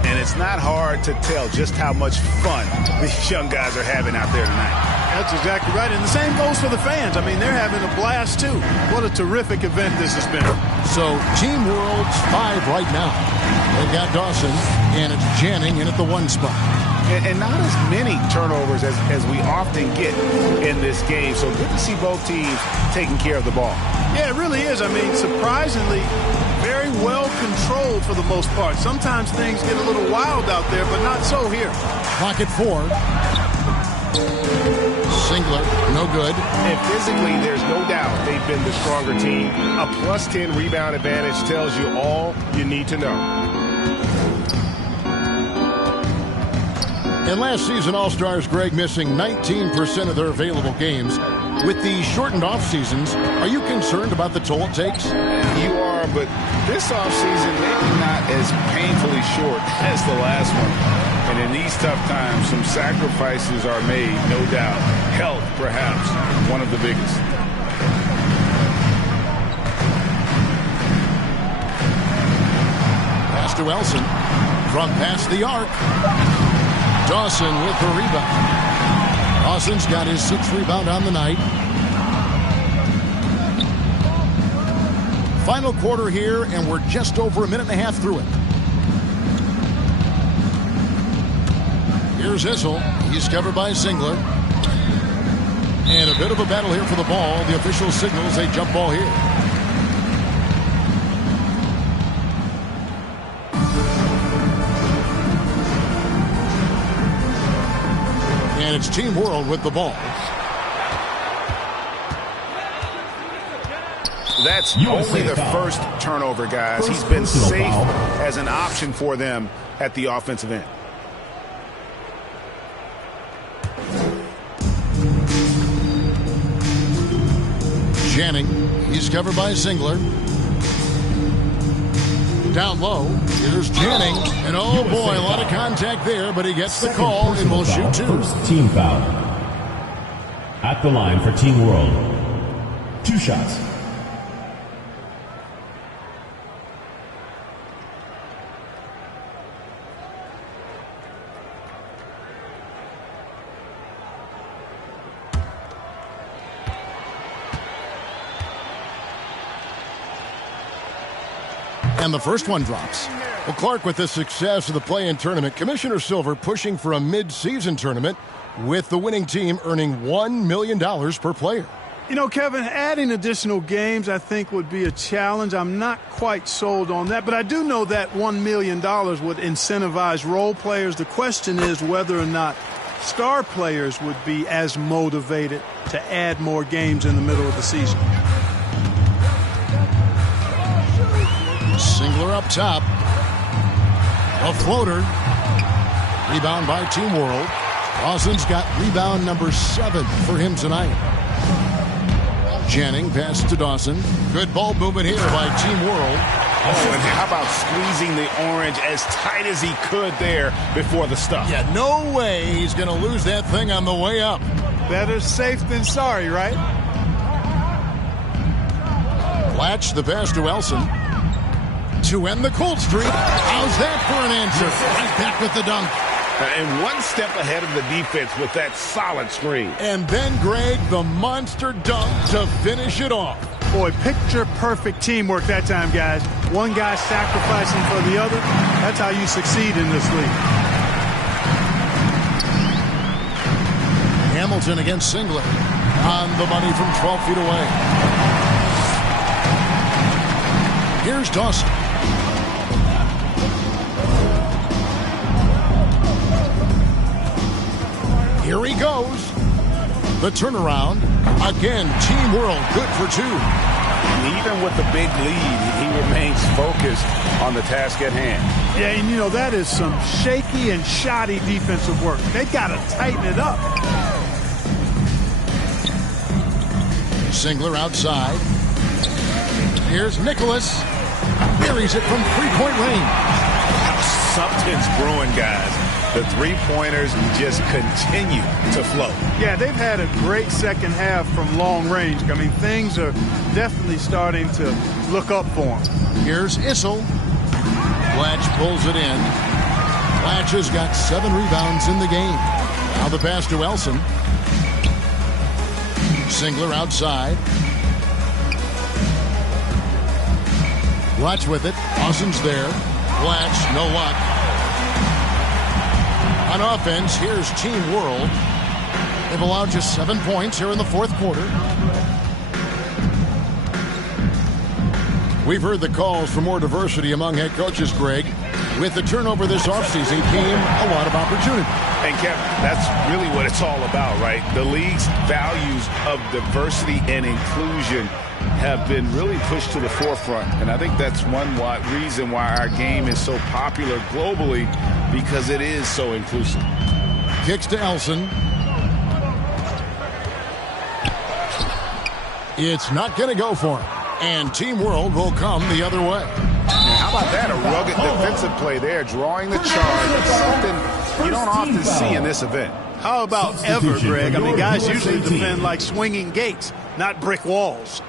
And it's not hard to tell just how much fun these young guys are having out there tonight. That's exactly right. And the same goes for the fans. I mean, they're having a blast, too. What a terrific event this has been. So, Team World's 5 right now. They've got Dawson, and it's Janning in at the 1 spot. And not as many turnovers as we often get in this game. So good to see both teams taking care of the ball. Yeah, it really is. I mean, surprisingly, very well controlled for the most part. Sometimes things get a little wild out there, but not so here. Pocket 4. Singler, no good. And physically, there's no doubt they've been the stronger team. A plus 10 rebound advantage tells you all you need to know. And last season, All-Stars Greg missing 19% of their available games. With the shortened off-seasons, are you concerned about the toll it takes? You are, but this off-season maybe not as painfully short as the last one. And in these tough times, some sacrifices are made, no doubt. Health, perhaps, one of the biggest. Pass to Elson. From past the arc. Dawson with the rebound. Dawson's got his 6th rebound on the night. Final quarter here, and we're just over a minute and a half through it. Here's Issel. He's covered by Singler. And a bit of a battle here for the ball. The official signals a jump ball here. And it's Team World with the ball. That's only the first turnover, guys. He's been safe as an option for them at the offensive end. Janning, he's covered by Singler. Down low, here's Janning, and oh boy, a lot of contact there, but he gets the call and will shoot 2. First team foul. At the line for Team World. 2 shots. And the first one drops. Well, Clark, with the success of the play-in tournament, Commissioner Silver pushing for a mid-season tournament with the winning team earning $1 million per player. You know, Kevin, adding additional games I think would be a challenge. I'm not quite sold on that, but I do know that $1 million would incentivize role players. The question is whether or not star players would be as motivated to add more games in the middle of the season. Singler up top. A floater. Rebound by Team World. Dawson's got rebound number 7 for him tonight. Jennings pass to Dawson. Good ball movement here by Team World. Oh, and how about squeezing the orange as tight as he could there before the stuff? Yeah, no way he's going to lose that thing on the way up. Better safe than sorry, right? Latch the pass to Elson. To end the cold streak. How's that for an answer? Right back with the dunk. And one step ahead of the defense with that solid screen. And then, Greg, the monster dunk to finish it off. Boy, picture-perfect teamwork that time, guys. One guy sacrificing for the other. That's how you succeed in this league. Hamilton against Singlet. On the money from 12 feet away. Here's Dawson. Here he goes. The turnaround. Again, Team World good for two. And even with the big lead, he remains focused on the task at hand. Yeah, and you know, that is some shaky and shoddy defensive work. They got to tighten it up. Singler outside. Here's Nicholas. Buries it from three-point range. Something's brewing, guys. The three-pointers just continue to flow. Yeah, they've had a great second half from long range. I mean, things are definitely starting to look up for them. Here's Issel. Latch pulls it in. Latch has got 7 rebounds in the game. Now the pass to Elson. Singler outside. Latch with it. Dawson's there. Latch, no luck. On offense, here's Team World. They've allowed just 7 points here in the fourth quarter. We've heard the calls for more diversity among head coaches, Greg. With the turnover this offseason came a lot of opportunity. And Kevin, that's really what it's all about, right? The league's values of diversity and inclusion have been really pushed to the forefront. And I think that's one reason why our game is so popular globally, because it is so inclusive. Kicks to Elson. It's not going to go for him. And Team World will come the other way. How about that? A rugged defensive play there, drawing the charge. That's something you don't often see in this event. How about ever, Greg? I mean, guys usually defend like swinging gates, not brick walls.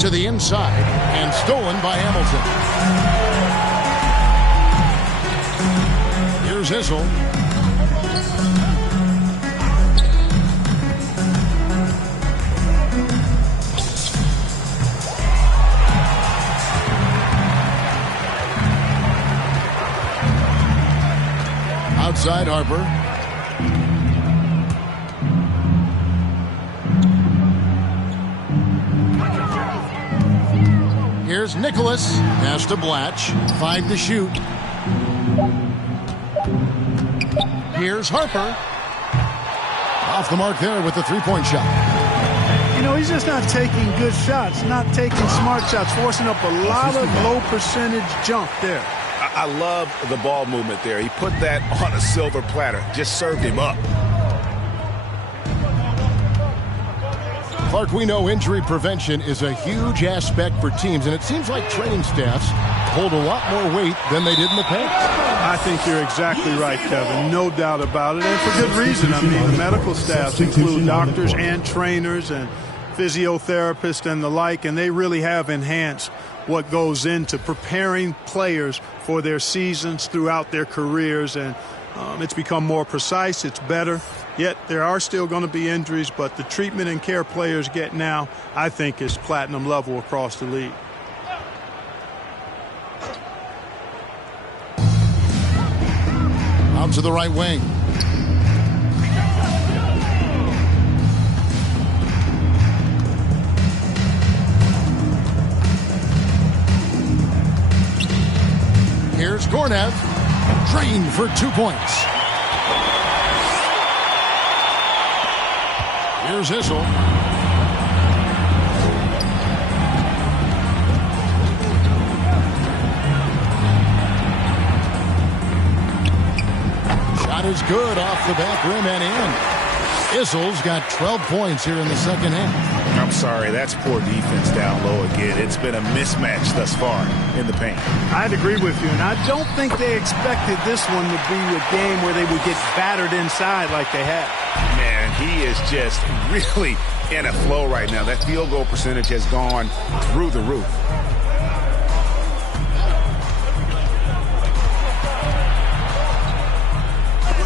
To the inside, and stolen by Hamilton. Here's Issel. Outside Harper. Here's Nicholas. Pass to Blatch. 5 to shoot. Here's Harper. Off the mark there with the three-point shot. You know, he's just not taking good shots, not taking smart shots, forcing up a lot of low percentage jump there. I love the ball movement there. He put that on a silver platter. Just served him up. Clark, we know injury prevention is a huge aspect for teams, and it seems like training staffs hold a lot more weight than they did in the past. I think you're exactly right, Kevin. No doubt about it, and for good reason. I mean, the medical staffs include doctors and trainers and physiotherapists and the like, and they really have enhanced what goes into preparing players for their seasons throughout their careers, and it's become more precise, it's better. Yet there are still going to be injuries, but the treatment and care players get now, I think, is platinum level across the league. Out to the right wing. Here's Gornev. Drained for 2 points. Here's Issel. Shot is good off the back rim and in. Issel's got 12 points here in the second half. I'm sorry, that's poor defense down low again. It's been a mismatch thus far in the paint. I'd agree with you, and I don't think they expected this one to be a game where they would get battered inside like they have. Man, he is just really in a flow right now. That field goal percentage has gone through the roof.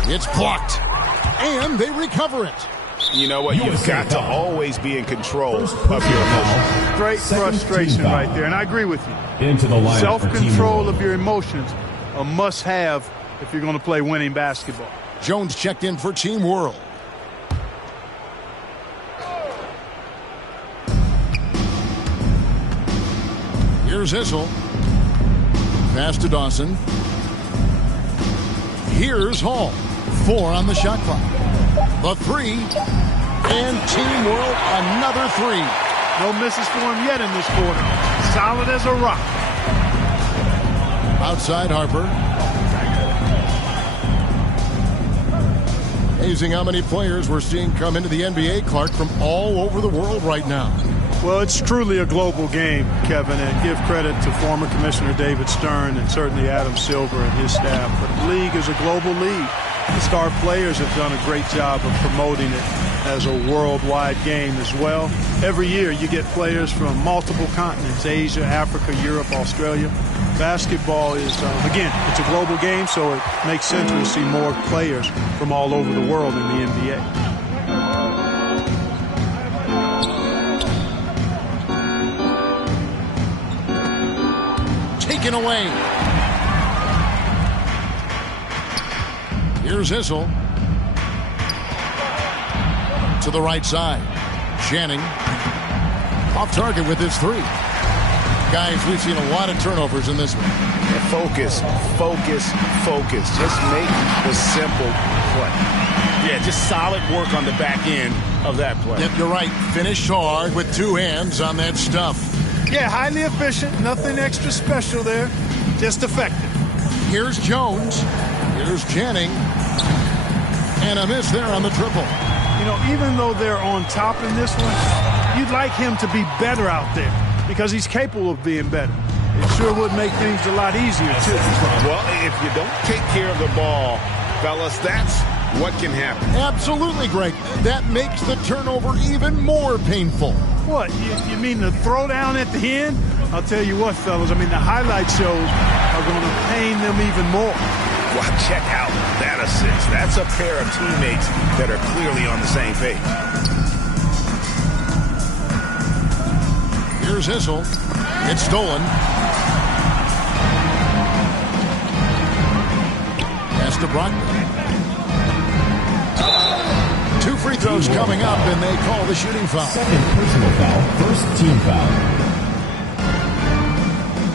It's blocked, and they recover it. You know what? You've got to always be in control of your emotions. Great frustration right there, and I agree with you. Into the line. Self-control of your emotions, a must-have if you're going to play winning basketball. Jones checked in for Team World. Here's Issel. Pass to Dawson. Here's Hall. 4 on the shot clock. The 3. And Team World, another 3. No misses for him yet in this quarter. Solid as a rock. Outside Harper. Amazing how many players we're seeing come into the NBA, Clark, from all over the world right now. Well, it's truly a global game, Kevin, and give credit to former Commissioner David Stern and certainly Adam Silver and his staff. But the league is a global league. The star players have done a great job of promoting it as a worldwide game as well. Every year you get players from multiple continents, Asia, Africa, Europe, Australia. Basketball is, again, it's a global game, so it makes sense to see more players from all over the world in the NBA. Taken away. Here's Issel. To the right side. Channing. Off target with his 3. Guys, we've seen a lot of turnovers in this one. And focus. Just make the simple play. Yeah, just solid work on the back end of that play. Yep, you're right. Finished hard with 2 hands on that stuff. Yeah, highly efficient. Nothing extra special there. Just effective. Here's Jones. Here's Channing. And a miss there on the triple. You know, even though they're on top in this one, you'd like him to be better out there because he's capable of being better. It sure would make things a lot easier, too. Well, if you don't take care of the ball, fellas, that's what can happen. Absolutely, Greg. That makes the turnover even more painful. What, you mean the throwdown at the end? I'll tell you what, fellas, I mean, the highlight shows are going to pain them even more. Well, check out that assist. That's a pair of teammates that are clearly on the same page. Here's Issel. It's stolen. Pass to Brockman. 2 free throws coming up, and they call the shooting foul. Second personal foul, first team foul.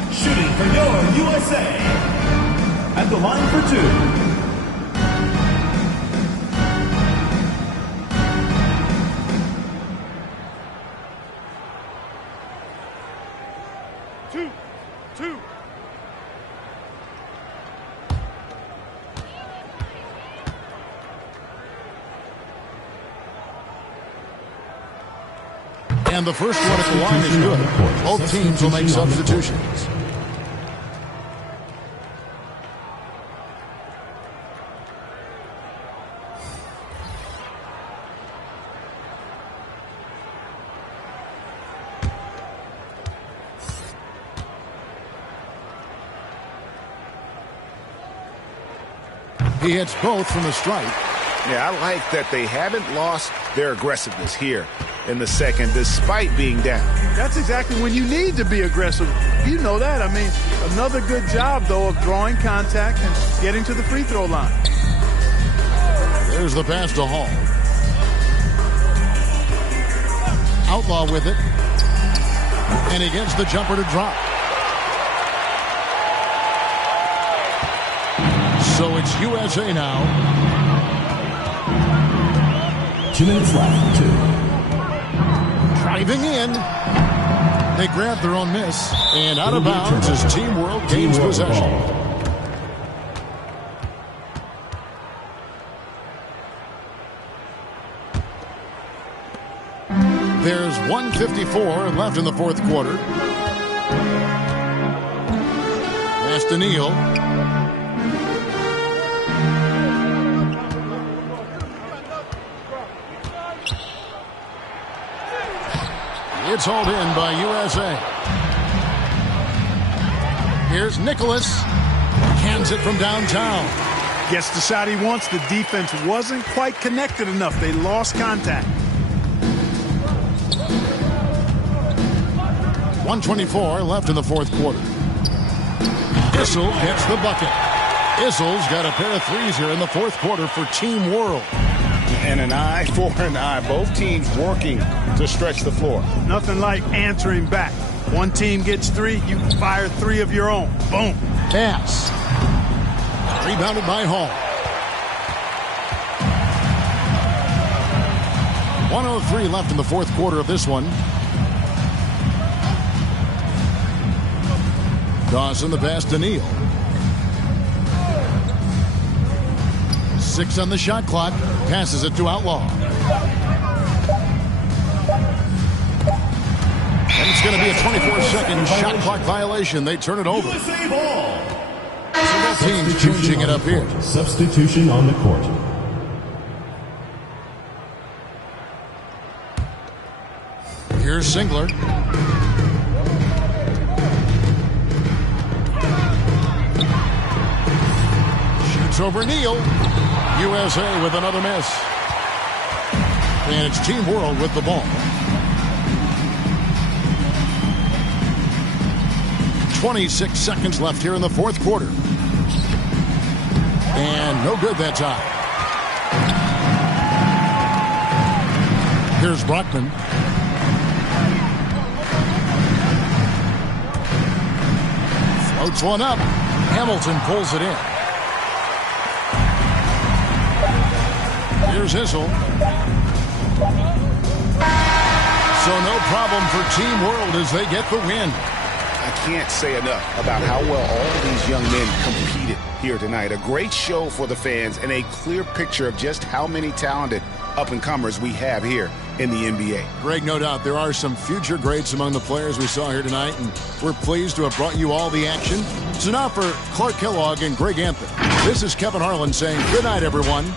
Shooting for your USA. At the line for 2. Two. And the first one at the line is good. Both teams will make substitutions. He hits both from the stripe. Yeah, I like that they haven't lost their aggressiveness here in the second, despite being down. That's exactly when you need to be aggressive. You know that. I mean, another good job, though, of drawing contact and getting to the free throw line. There's the pass to Hall. Outlaw with it. And he gets the jumper to drop. So it's USA now. 2 minutes left. 2. Driving in. They grab their own miss. And out of bounds as Team World gains possession. There's 1:54 left in the fourth quarter. Pass to Neal. It's hauled in by USA. Here's Nicholas. Hands it from downtown. Gets the shot he wants. The defense wasn't quite connected enough. They lost contact. 1:24 left in the fourth quarter. Issel gets the bucket. Issel's got a pair of threes here in the fourth quarter for Team World. And an eye for an eye. Both teams working to stretch the floor. Nothing like answering back. One team gets three, you fire three of your own. Boom. Pass. Rebounded by Hall. 1:03 left in the fourth quarter of this one. Dawson the pass to Neal. 6 on the shot clock. Passes it to Outlaw. And it's going to be a 24-second shot clock violation. They turn it over. So both teams changing it up here. Substitution on the court. Here's Singler. Shoots over Neal. USA with another miss. And it's Team World with the ball. 26 seconds left here in the fourth quarter. And no good that time. Here's Brockman. Floats one up. Hamilton pulls it in. Here's Issel. So no problem for Team World as they get the win. I can't say enough about how well all of these young men competed here tonight. A great show for the fans and a clear picture of just how many talented up-and-comers we have here in the NBA. Greg, no doubt there are some future greats among the players we saw here tonight, and we're pleased to have brought you all the action. So now for Clark Kellogg and Greg Anthony, this is Kevin Harlan saying good night, everyone.